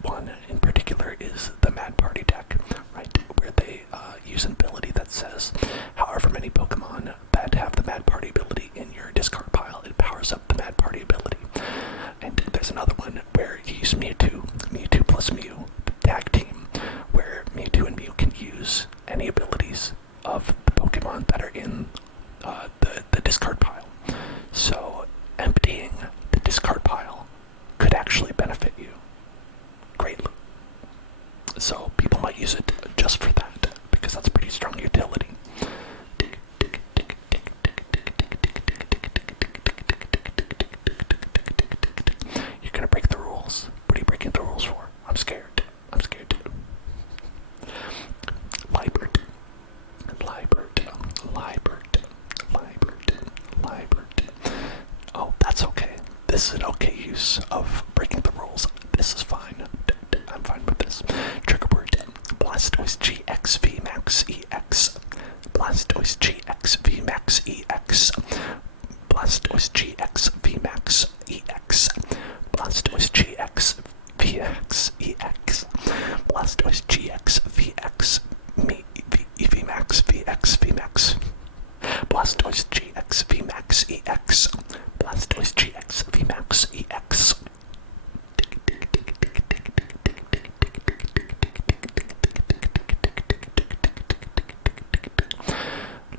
One in particular is the Mad Party deck, right? Where they use an ability that says, however many Pokemon that have the Mad Party ability in your discard pile, it powers up the Mad Party ability. And there's another one where you use Mewtwo plus Mew, the tag team, where Mewtwo and Mew can use any abilities of the Pokemon that are in the discard pile. So emptying the discard pile could actually benefit you greatly. So people might use it just for that, because that's a pretty strong utility. You're gonna break the rules. What are you breaking the rules for? I'm scared. Libert. Oh, that's okay. This is an okay use of breaking the rules. This is fine. I'm fine with this. Trigger word: Blastoise GX VMAX EX. Blastoise GX VMAX VMAX EX, Blastoise GX VMAX EX, Blastoise GX VX EX, Blastoise GX VX VMAX VX VMAX, Blastoise GX VMAX EX, Blastoise GX VMAX EX.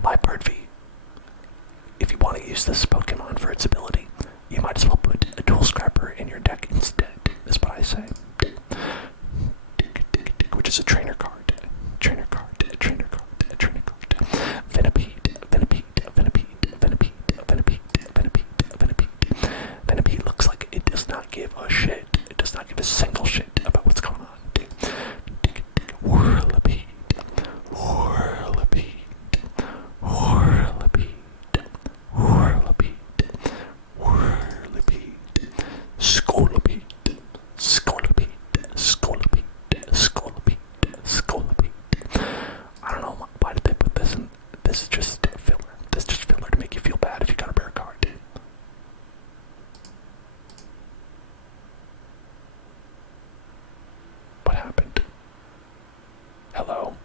Liepard V. If you want to use this Pokemon for its ability, you might as well put a Dual Scrapper in your deck instead, is what I say. Which is a trainer card. Trainer card. Trainer card. Trainer card. Venipede. Venipede. Venipede. Venipede. Venipede. Venipede. Venipede. Venipede looks like it does not give a shit. It does not give a single shit about what's going on. Whirlipede. Whirlipede. Whirlipede. Whirlipede. Whirlipede. Scolipede. Scolipede. Scolipede. Scolipede. Scolipede. I don't know why did they put this in. This is just filler. This is just filler to make you feel bad if you got a rare card. What happened? Hello?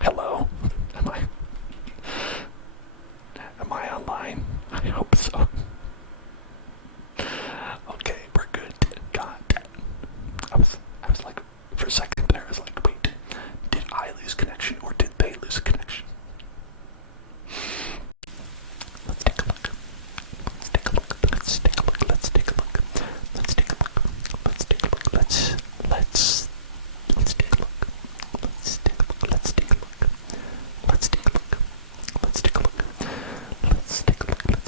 Hello? Am I online? I hope so. Okay, we're good. God. I was like, for a second there, I was like, wait, did I lose connection or did they lose connection? Let's take a look. Let's take a look. Let's take a look. Let's take a look. Let's take a look. Let's take a look. Let's take a look. Let's take a look. Let's take a look. Let's take a look. Let's take a look. Let's take a look. Let's take a look.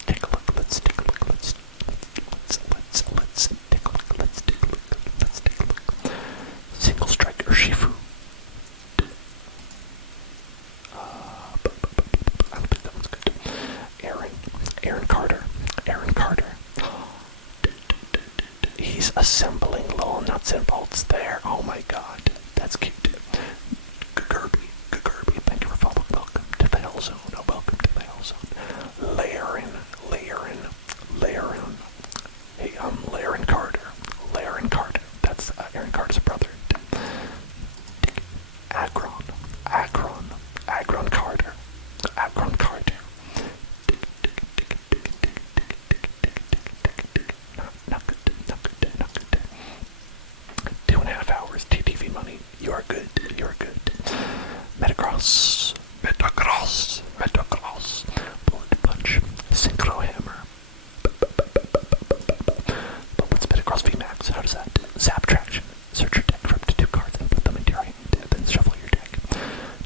Let's take a look. Let's take a look. Let's take a look. Let's take a look. Let's take a look. Let's take a look. Single strike or Shifu. I don't think that one's good. Aaron Carter. Aaron Carter. He's assembling little nuts and bolts there. Oh my god. That's cute. Gugurby. Thank you for following. Welcome to the Hell Zone. Welcome to the Hell Zone. Laren. Hey, Laren Carter. That's Aaron Carter's brother. Agron Carter. Not good. 2.5 hours TTV money. You are good. Metagross. Bullet Punch. Synchro Hammer. But what's Metagross VMAX? How does that? Zap Traction. Search your deck for up to 2 cards and put them into your hand, and then shuffle your deck.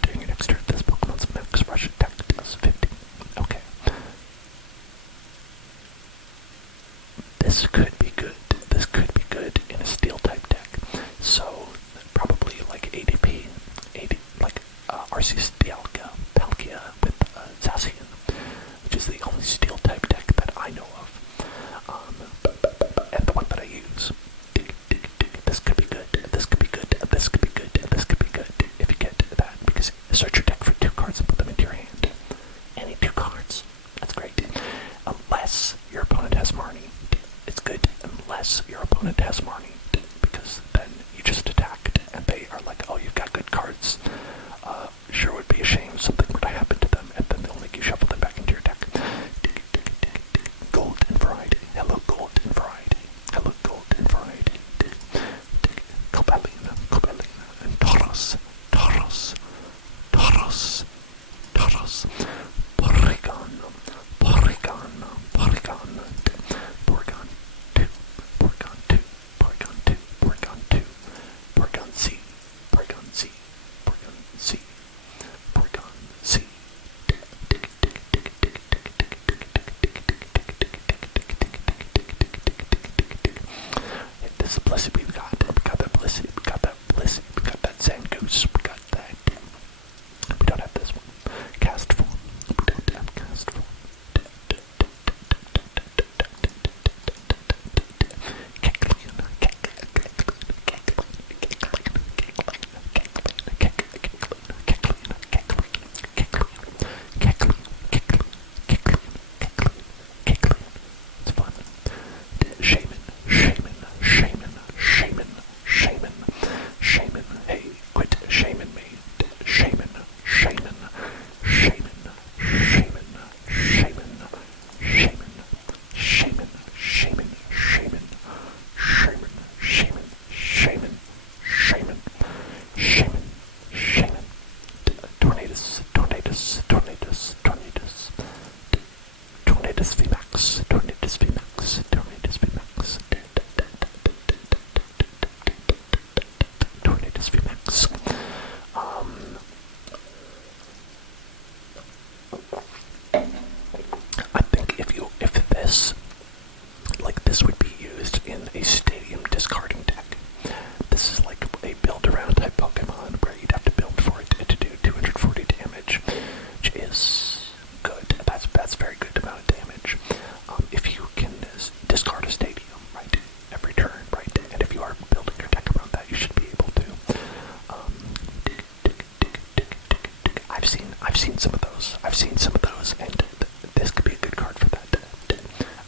During your next turn, this Pokemon's max rush attack does 50. Okay. This could be good. In a steel type deck. So probably like ADP, like Arceus Palkia with Zacian, which is the only steel type deck that I know of, and the one that I use. This could be good. If you get that, because search your deck for 2 cards and put them into your hand. Any 2 cards. That's great. Unless your opponent has Marnie. It's good unless your opponent has Marnie, because then you just attacked and they are like, oh, you've got good cards. Sure would be a shame if something were to happen to them, and then they'll make you shuffle them back into your deck. tornadoes, tornadoes, tornadoes, tornadoes, tornadoes VMAX, tornadoes VMAX, tornadoes VMAX, tornadoes VMAX. I think this would be used in a stadium discarding deck. This is like a build-around type Pokemon where you'd have to build for it to do 240 damage, which is good. That's very good amount of damage. If you can discard a stadium, right, every turn, right, and if you are building your deck around that, you should be able to. I've seen some of those. And this could be a good card for that.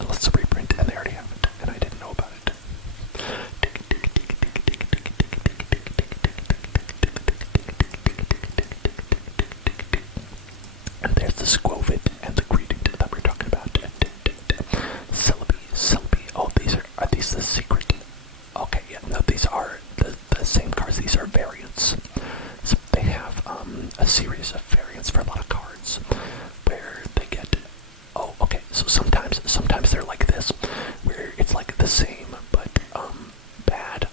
Unless it's a reprint and they already have it, and I didn't know about it. And there's the Squovit and the Greedent that we're talking about. Celebi. Oh, are these the secret? Okay, yeah, no, these are the same cards. These are variants. So they have a series of variants for a lot of cards where they get. Oh, okay. So sometimes they're like this, where it's like the same but bad.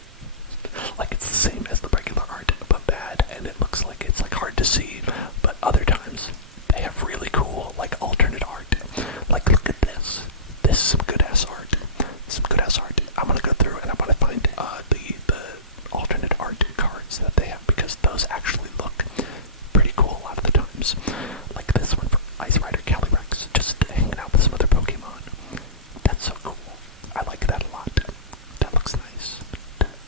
Like it's the same as the regular art but bad, and it looks like it's like hard to see. But other times they have really cool like alternate art. Like look at this. This is some good ass art. I'm gonna go through and I'm gonna find the alternate art cards that they have, because those actually look pretty cool a lot of the times. Like this one for Ice Rider Calyrex, just hanging out with some other Pokemon. That's so cool. I like that a lot. That looks nice.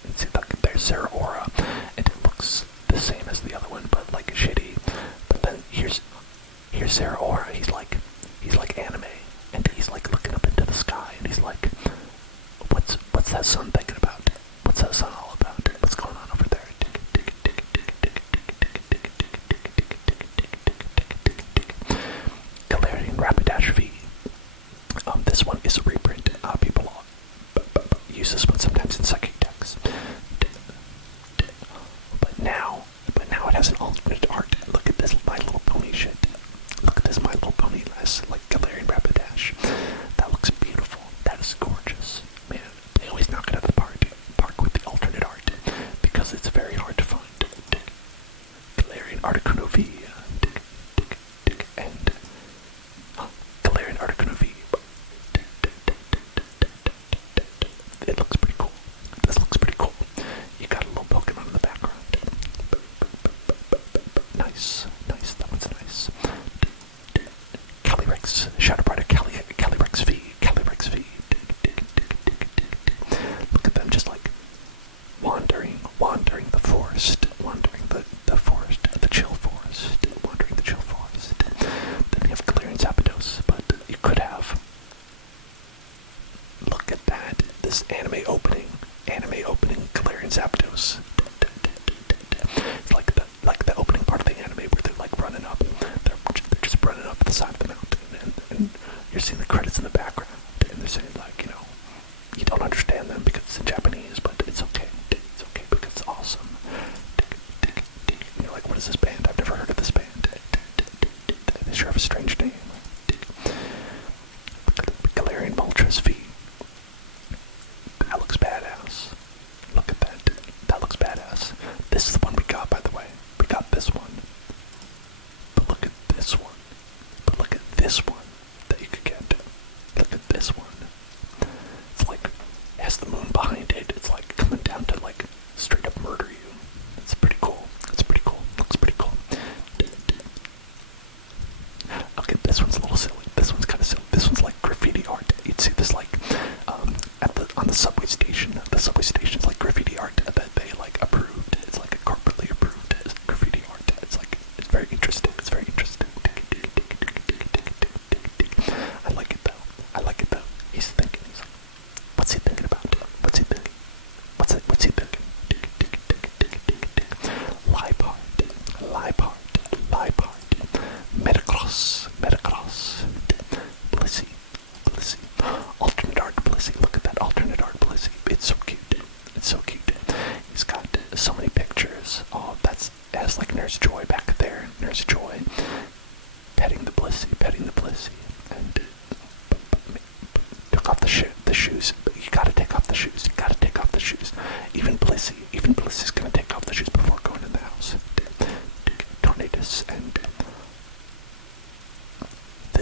And see, look, there's Zeraora, and it looks the same as the other one, but like shitty. But then here's Zeraora. He's like anime, and he's like looking up into the sky, and he's like, what's that sun thinking about? What's that sun all about? What's going on over there? Galarian Rapidash V. This one is a reprint. People use this one sometimes in psychic decks. But now it has an alternate art. Look at this My Little Pony shit. Look at this My Little Pony like Galarian Rapidash. That looks beautiful. That is gorgeous. Man, they always knock it out of the park with the alternate art, because it's very hard to find. Galarian Articuno V. And Galarian Articuno V. It looks pretty cool. This looks pretty cool. You got a little Pokemon in the background. Nice. That one's nice. Calyrex, Shadow Rider Calyrex V. Look at them just like wandering the forest, the chill forest. Then you have Galarian Zapdos, but you could have. Look at that, this anime opening Galarian Zapdos. It's like the opening part of the anime where they're like running up. They're just running up the side of the mountain, and you're seeing the credits in the background, and they're saying like, you don't understand them because it's in Japanese, but it's okay. It's okay because it's awesome. And you're like, what is this band? I've never heard of this band. They sure have a strange name. Galarian Moltres V. That looks badass. Look at that. That looks badass. This is the one we got, by the way. We got this one. But look at this one. That you could get. Look at this one. It's like, it has the moon behind it. It's like coming down to like straight up murder you. It's pretty cool. Looks pretty cool. Okay,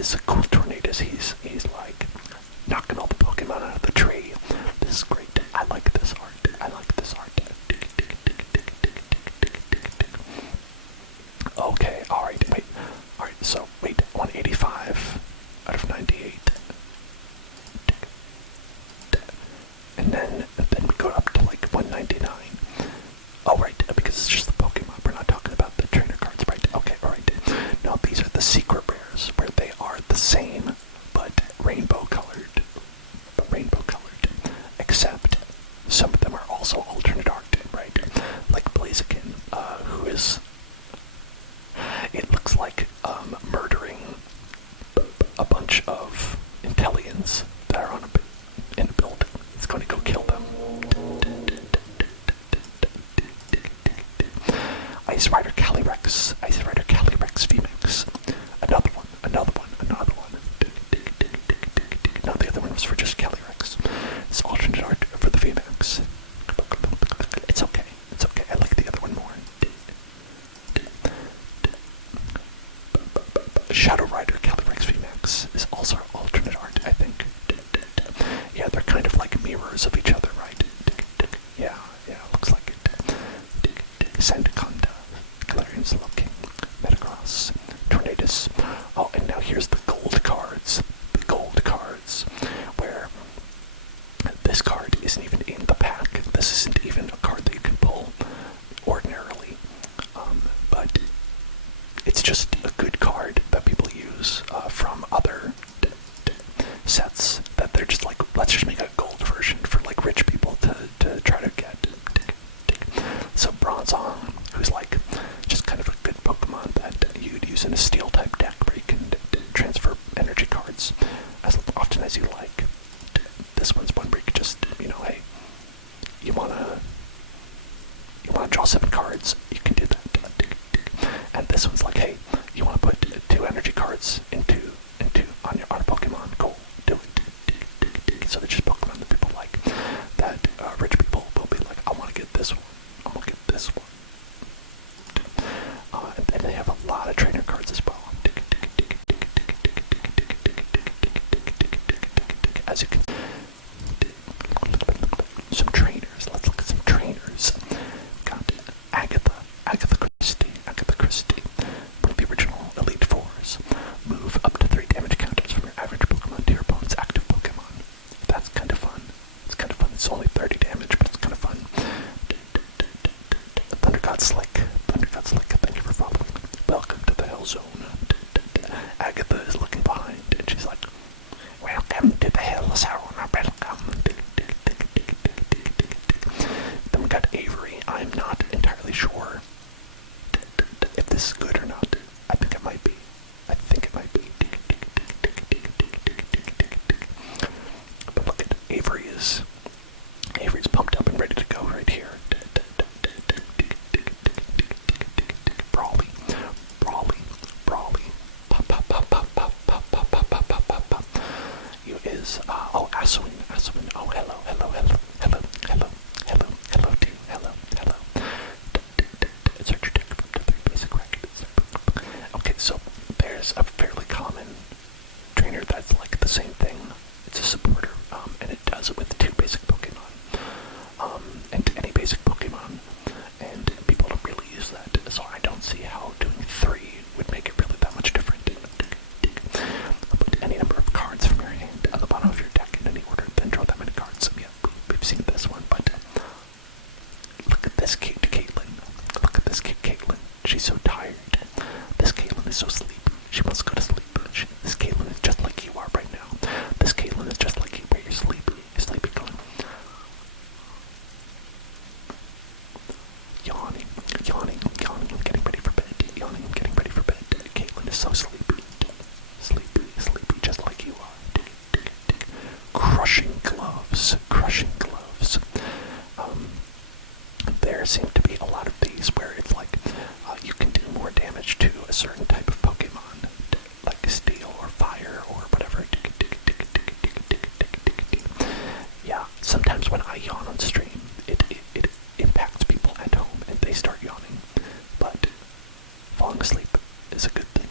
is a cool Tornadus. He's like knocking all the Pokemon out of the tree. This is great. I like this art. I like this art. Okay, alright, wait. Alright, so wait, 185 out of 98. And then we go up to like 199. Oh, right, because it's just the Pokemon. We're not talking about the trainer cards, right? Okay, alright. Now, these are the secret rares, where they are the same, but rainbow colored. Except some of them are also alternate art, right? Like Blaziken, who is... It looks like murdering a bunch of Intellions that are in a building. It's going to go kill them. Ice Rider Calyrex VMAX. Another one. No, the other one was for just Calyrex. It's alternate art for the VMAX. It's okay. I like the other one more. Shadow Rider Calyrex VMAX is also alternate art, I think. Yeah, they're kind of like mirrors of each other, right? Yeah, looks like it. Sandaconda, Galarian Slowking, Metagross, Tornadus. Oh, and now here's the gold cards. Where this card isn't even in the pack. This isn't even a card that you can pull ordinarily. But it's just a good card that people use from other sets that they're just like, let's just make a gold version for like rich people to try to get. So Bronzong, who's like just kind of a good Pokemon that you'd use in a steel type deck where you can transfer energy cards as often as you like. This one's one where you could just, hey, you wanna draw 7 cards, you can do that. And this one's like, hey, you wanna put 2 energy cards into on a Pokemon, cool, do it. So they're just Pokemon that people like, that rich people will be like, I wanna get this one. And then they have a lot of trainer cards as well. As you can, some trainers. Let's look at some trainers. Got Agatha Christie, one of the original Elite Fours. Move up to 3 damage counters from your average Pokemon to your opponent's active Pokemon. That's kind of fun. It's only 30 damage, but it's kind of fun. Thunder God Slick, thank you for following. Welcome to the Hell Zone. Agatha is looking behind, and she's like, welcome to the Hell Zone, welcome. Then we got Avery. I'm not entirely sure if this is good or not. I think it might be. But look at Avery's pumped up and ready to go right here. Brawly. You is, Aswin. Oh, hello team, hello. Search your deck from the 3 basic records. Okay, so there's a fairly common trainer that's like the same thing. It's a supporter, and it does it with 2 basic Pokemon. And any basic Pokemon, and people don't really use that, so I don't see how doing 3 would make it really that much different. Put any number of cards from your hand on the bottom of your deck in any order, then draw that many cards. Yeah, we've seen this one, but look at this cute Caitlin. She's so tired. This Caitlin is so sleepy. She wants to go to sleep. This Caitlin is just like you are right now. This Caitlin is just like you, where you're sleepy. You're sleepy going. Yawning, getting ready for bed. Caitlin is so sleepy, just like you are. Crushing gloves. There seem to be a lot of these where it's like you can do more damage to a certain type of Pokemon, like steel or fire or whatever. Yeah, sometimes when I yawn on stream, it impacts people at home and they start yawning, but falling asleep is a good thing.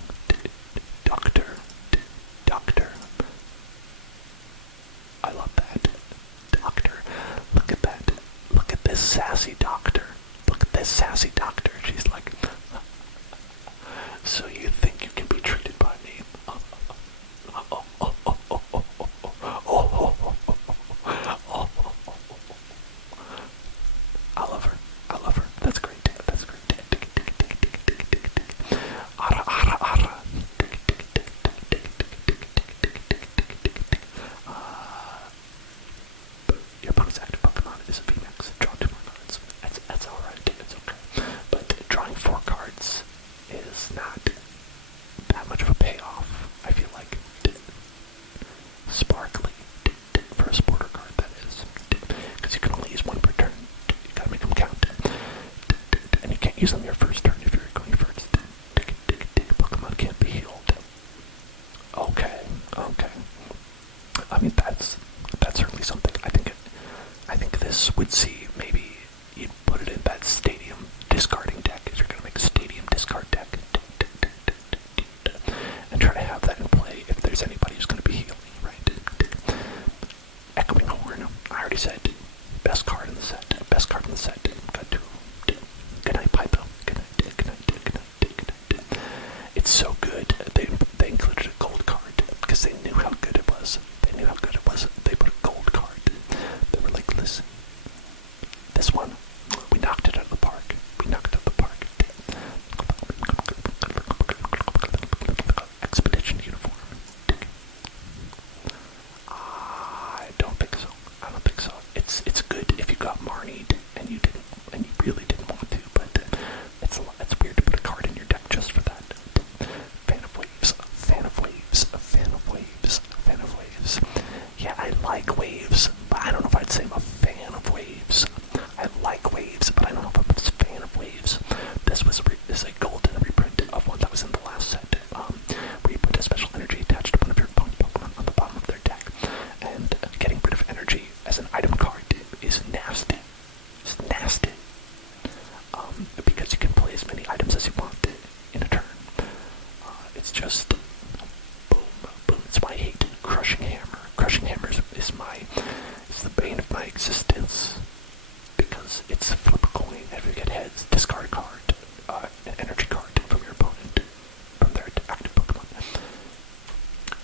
it's just boom, boom. It's why I hate Crushing Hammer. Crushing Hammer is the bane of my existence because it's flip a coin. If you get heads, discard a card, an energy card from your opponent, from their active Pokemon.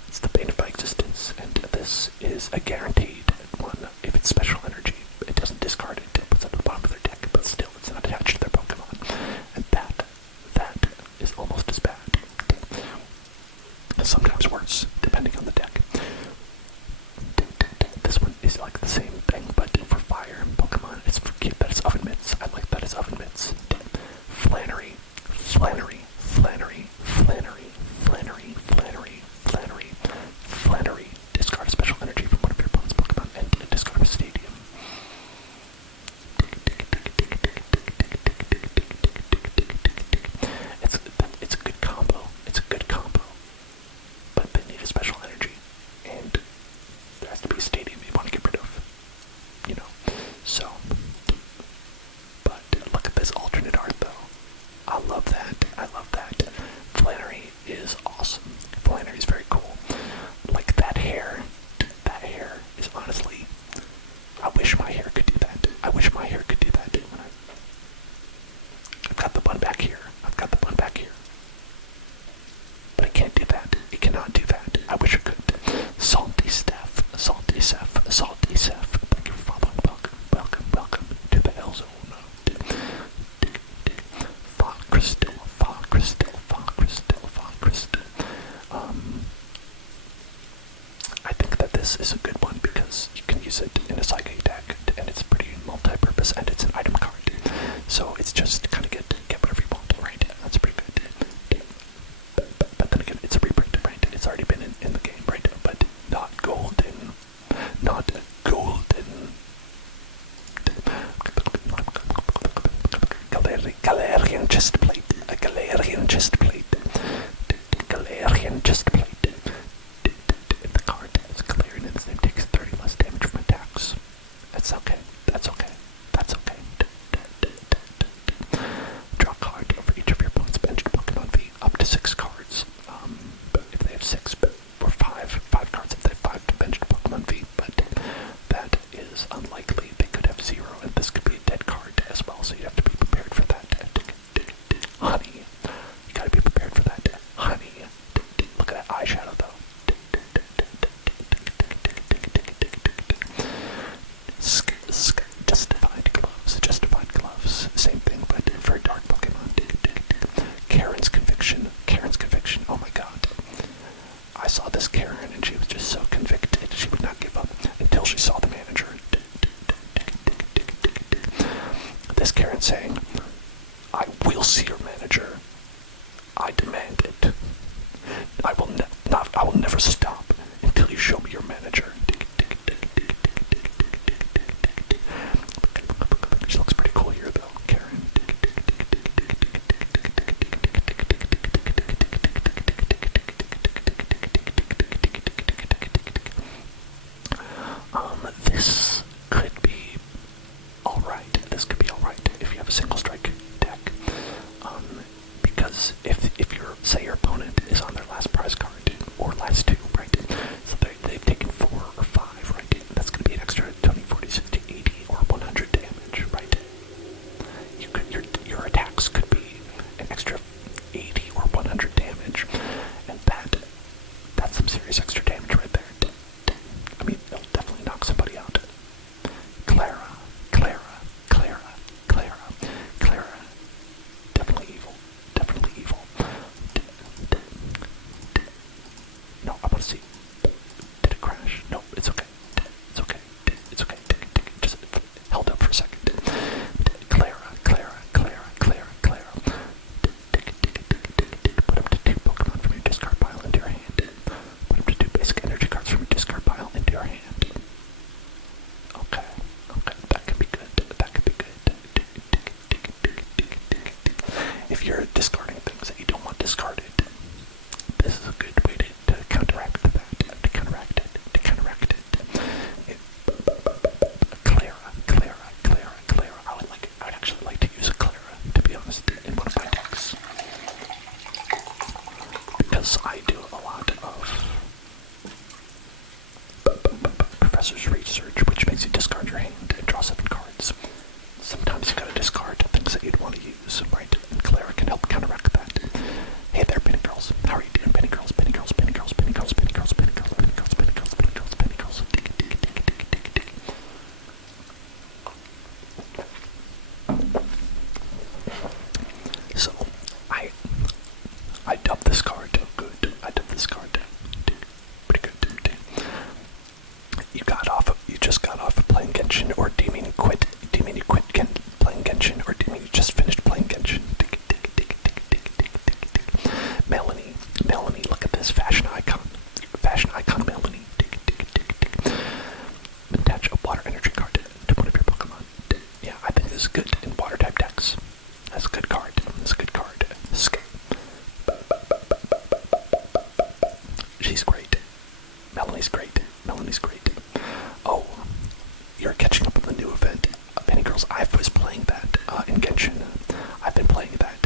It's the bane of my existence, and this is a guaranteed one. If it's special energy, it doesn't discard it. It puts it at the bottom of their deck, but still, it's not attached to their Pokemon, and that is almost as bad. Sometimes worse, depending on the deck. This one is like the same thing, but for fire Pokemon, it's cute that it's oven mitts. I like that it's oven mitts. Flannery, Flannery, Flannery, Flannery, Flannery, Flannery, Flannery, Flannery. Discard a special energy from one of your opponent's Pokemon and discard a stadium. It's a good combo. It's a good combo. But they need a special energy. And there has to be a stadium you want to get rid of. You know. So. But look at this alternate art though. I love that. I love that. Flannery is awesome. Flannery is very cool. Like that hair. That hair is honestly. I wish my hair could do that. I wish my hair could do that. I've got the bun back here. I've got the bun back here. But I can't do that. It cannot do that. I wish it could. Salty Steph. Salty Steph. Salty Steph. Thank you for following. Welcome to the Hell Zone. Fog Crystal. I think that this is a good one because you can use it in a Psychic deck, and it's pretty multi-purpose, and it's an item card. So it's just kind of get whatever you want, right? That's pretty good. But then again, it's a reprint, right? It's already been in the game, right? But not golden. Not golden. Galarian chest plate. A Galarian chest plate. Galarian chest plate. If the card has Galarian in its name, takes 30 less damage from attacks. That's okay. That's okay. That's okay. Draw a card for each of your opponent's benched Pokemon V. Up to 6 cards. If they have 6, or 5 cards if they have 5 benched Pokemon V. But that is unlikely. They could have 0, and this could be a dead card as well, so you have to be prepared for that. Honey. You gotta be prepared for that. Honey. Look at that eyeshadow, though. Justified gloves. Same thing, but for a dark Pokemon. Karen's conviction. Oh my god. I saw this Karen and she was just so convicted. She would not give up until she saw the manager. This Karen saying, I will see your manager. I demand it. I will never stop until you show me your manager. She looks pretty cool here though, Karen. This could be alright. This could be alright if you have a single strike deck. Because if you're, say your opponent is on their last prize card, or last 2, I do a lot of professor's research, which makes you discard your hand and draw 7 cards. Sometimes you gotta discard things that you'd want to use, right? And Clara can help counteract that. Hey there, Penny Girls. How are you doing, Penny Girls? Penny Girls, Penny Girls, Penny Girls, Penny Girls, Penny Girls, Penny Girls, Penny Girls, Penny Girls, Penny Girls. So, I dubbed this card. Good. I dubbed this card. Pretty good. You just got off of playing Genshin, or do you mean you quit? Do you mean you quit playing Genshin, or do you mean you just finished playing Genshin? Melanie, look at this fashion icon. Melanie. Attach a water energy card to one of your Pokemon. Yeah, I think this is good in water type decks. That's a good card. She's great. Melanie's great. Oh, you're catching up on the new event. Penny Girls, I was playing that in Genshin. I've been playing that,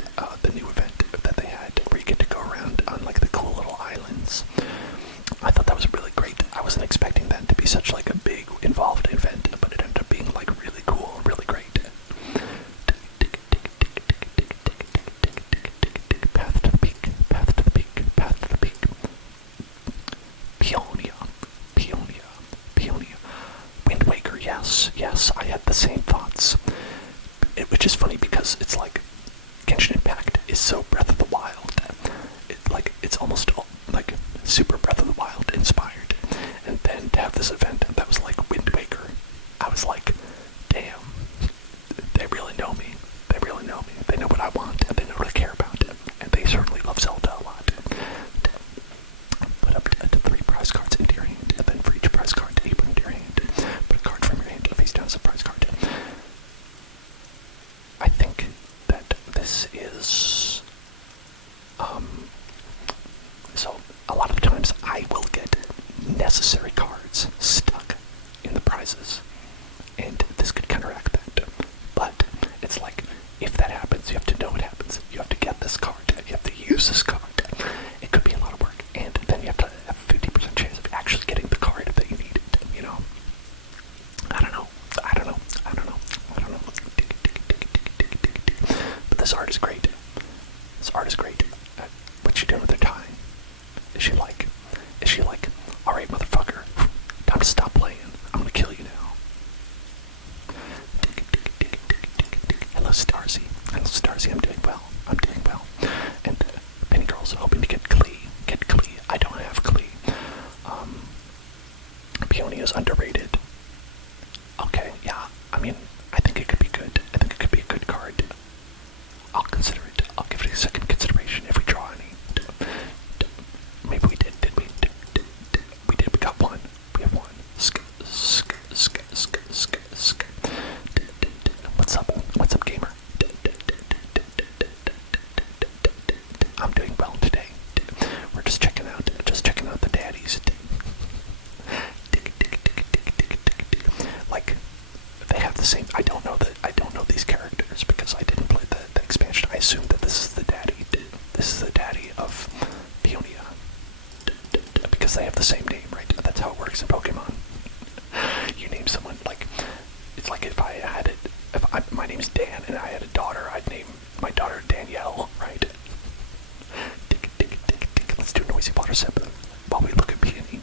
the new event that they had, where you get to go around on like the cool little islands. I thought that was really great. I wasn't expecting that to be such like a big involved event, but it ended up being like really cool, really great. Path to the peak. Peonia. Wind Waker, yes, I had the same thoughts. Which is funny because it's like Genshin Impact is so Breath of the Wild. It's almost like super Breath of the Wild inspired. And then to have this event that was like Wind Waker, I was like, damn, they really know me. They know what I want, and they know what I care about. And they certainly love Zelda a lot. Put up to 3 prize cards into your hand, and then for each prize card you put into your hand, put a card from your hand face down as a prize card. I think that this is, so a lot of times I will get necessary cards stuck in the prizes, and this could counteract that. But it's like, if that happens, you have to know it happens. You have to get this card. You have to use this card. It could be a lot of work, and then you have to have a 50% chance of actually getting the card that you needed, you know? I don't know. But this art is great. What's she doing with her tie? Is she like, alright, motherfucker, time to stop playing. I'm gonna kill you now. Hello, Starzy, I'm doing well. And Penny Girls hoping to get Klee. I don't have Klee. Peonia is underrated. Okay, yeah, I mean, I think it could be good. I think it could be a good card. I'll consider it. I'll give it a second consideration if we draw any. Maybe we did we? We did, we got one. We have one. What's up, gamer? I'm doing well today. We're just checking out the daddies. Like, they have the same. I don't know these characters because I didn't play the expansion. I assume that this is the daddy. This is the daddy of Peonia because they have the same name, right? That's how it works in Pokemon. You name someone, like, it's like if my name's Dan and I had a daughter, I'd name my daughter Danielle, right? Let's do a noisy water sip while we look at Peony.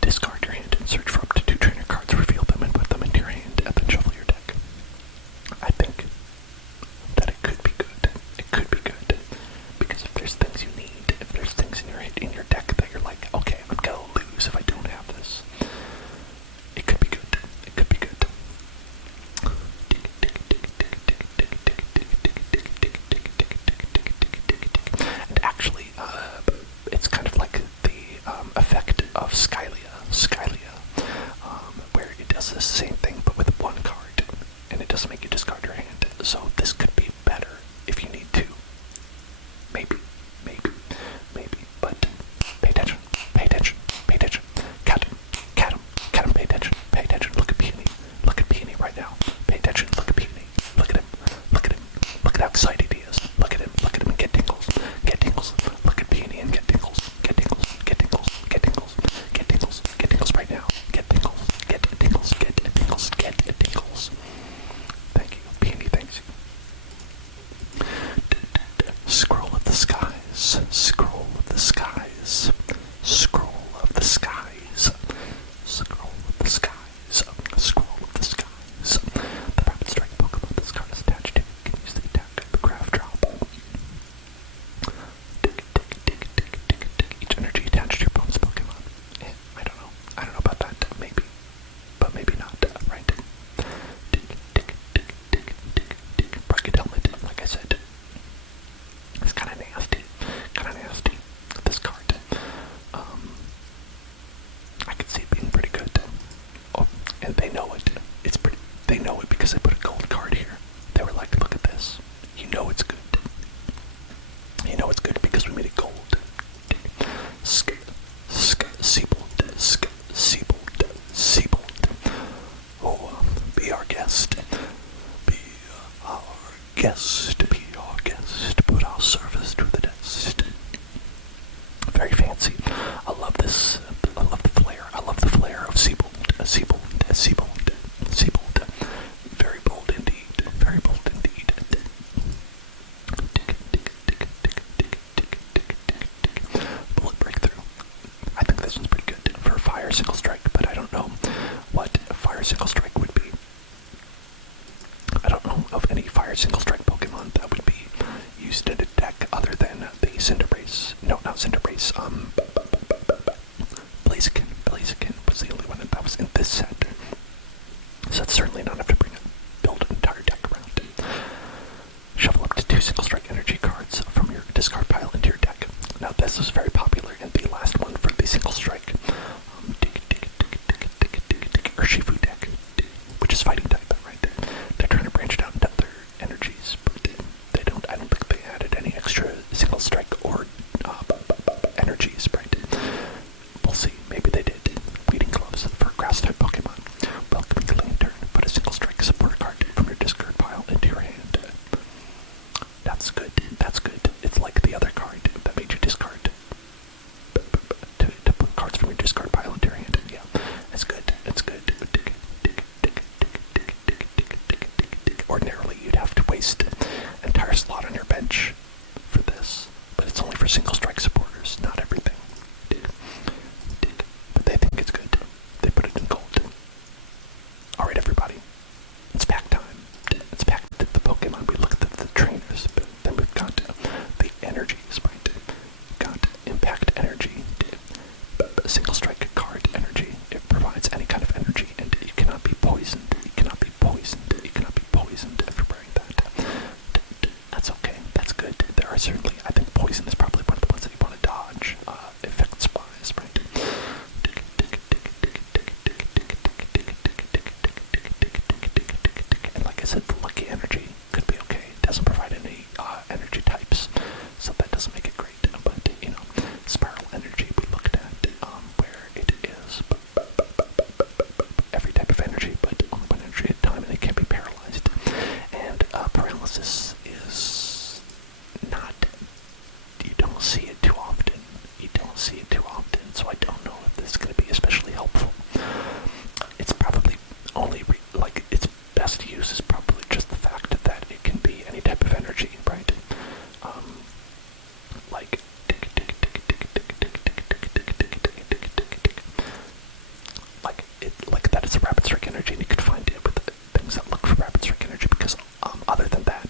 Discard your hand and search for up to 2 trainer cards, reveal them and put them into does the same thing, but with one card, and it doesn't make you discard your hand. So this could be better if you need to. Maybe. But pay attention. Pay attention. Pay attention. Cat him. Pay attention. Look at Peony. Look at Peony right now. Pay attention. Look at Peony. Look at him. Look at how excited he is. Look at him and get tingles. Get tingles. Look at Peony and get tingles. Get tingles. Get tingles. Get tingles. Get tingles. Get tingles right now. Get tingles. Get tingles. Get tingles. Get tingles. Thank you. Peony thanks you. Scroll of the skies. Scroll of the skies. Scroll of the skies. Scroll of the skies. Scroll of the skies. The rapid strike Pokemon this card is attached to can use the attack, the craft drop. Each energy attached to your opponent's Pokemon. I don't know about that. Maybe. But maybe not. Right? Rugged helmet, like I said. It's kind of nasty. This card. I could see it being pretty good. Oh, and they know it. They know it because they put a gold card here. They were like, look at this. You know it's good. You know it's good because we made it gold. Siebold. Oh, be our guest. Be our guest. Put our service to the test. Very fancy. I love this. I love the flair. Of Siebold. Very bold indeed. Bullet breakthrough. I think this one's pretty good for fire single strike, but I don't know what fire single strike would be. I don't know of any fire single strike Pokemon that would be used in a deck other than the Cinderace. No, not Cinderace. Blaziken was the only one that was in this set. So that's certainly not enough to build an entire deck around. Shuffle up to 2 single strike energy cards from your discard pile into your deck. Now this was very popular in the last one for the single strike. Urshifu deck, which is fighting type, right? They're trying to branch it out into other energies, but they don't. I don't think they added any extra single strike or energies, right? We'll see. Maybe they did. Weeding gloves for grass type Pokemon. Welcoming Lantern. Put a single strike supporter card from your discard pile into your hand. That's good. It's like the other card that made you discard to put cards from your discard pile into your hand. Yeah, it's good. Ordinarily, you'd have to waste an entire slot on your bench for this, but it's only for single strike supporters, not everything. But they think it's good. They put it in gold. Alright, everybody. It's pack time. It's pack the Pokemon. We looked at the trainers, but then we've got the energies, right? We've got impact energy, single strike card energy. It provides any kind of energy, and you cannot be poisoned. If you're wearing that. That's okay. That's good. There are certainly, I think poison is probably one of the ones that you want to dodge, effects-wise, right? And like I said, the lucky energy could be okay. It doesn't provide any energy types, so that doesn't make it great. But, spiral energy we looked at, where it is every type of energy, but only one energy at a time, and it can't be paralyzed. And paralysis is not, you don't see it too often. So I don't know if this is going to be especially helpful. It's probably only, its best use is probably just the fact that it can be any type of energy, right? Like that is a rapid strike energy, and you could find it with things that look for rapid strike energy, because other than that,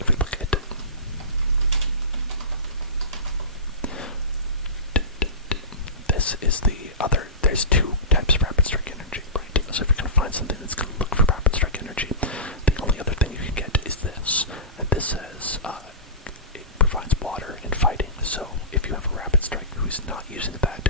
if we look at this is the other, there's 2 types of rapid strike energy, right? So if you're going to find something that's going to look for rapid strike energy, the only other thing you can get is this, and this says it provides water and fighting. So if you have a rapid strike who's not using the bag.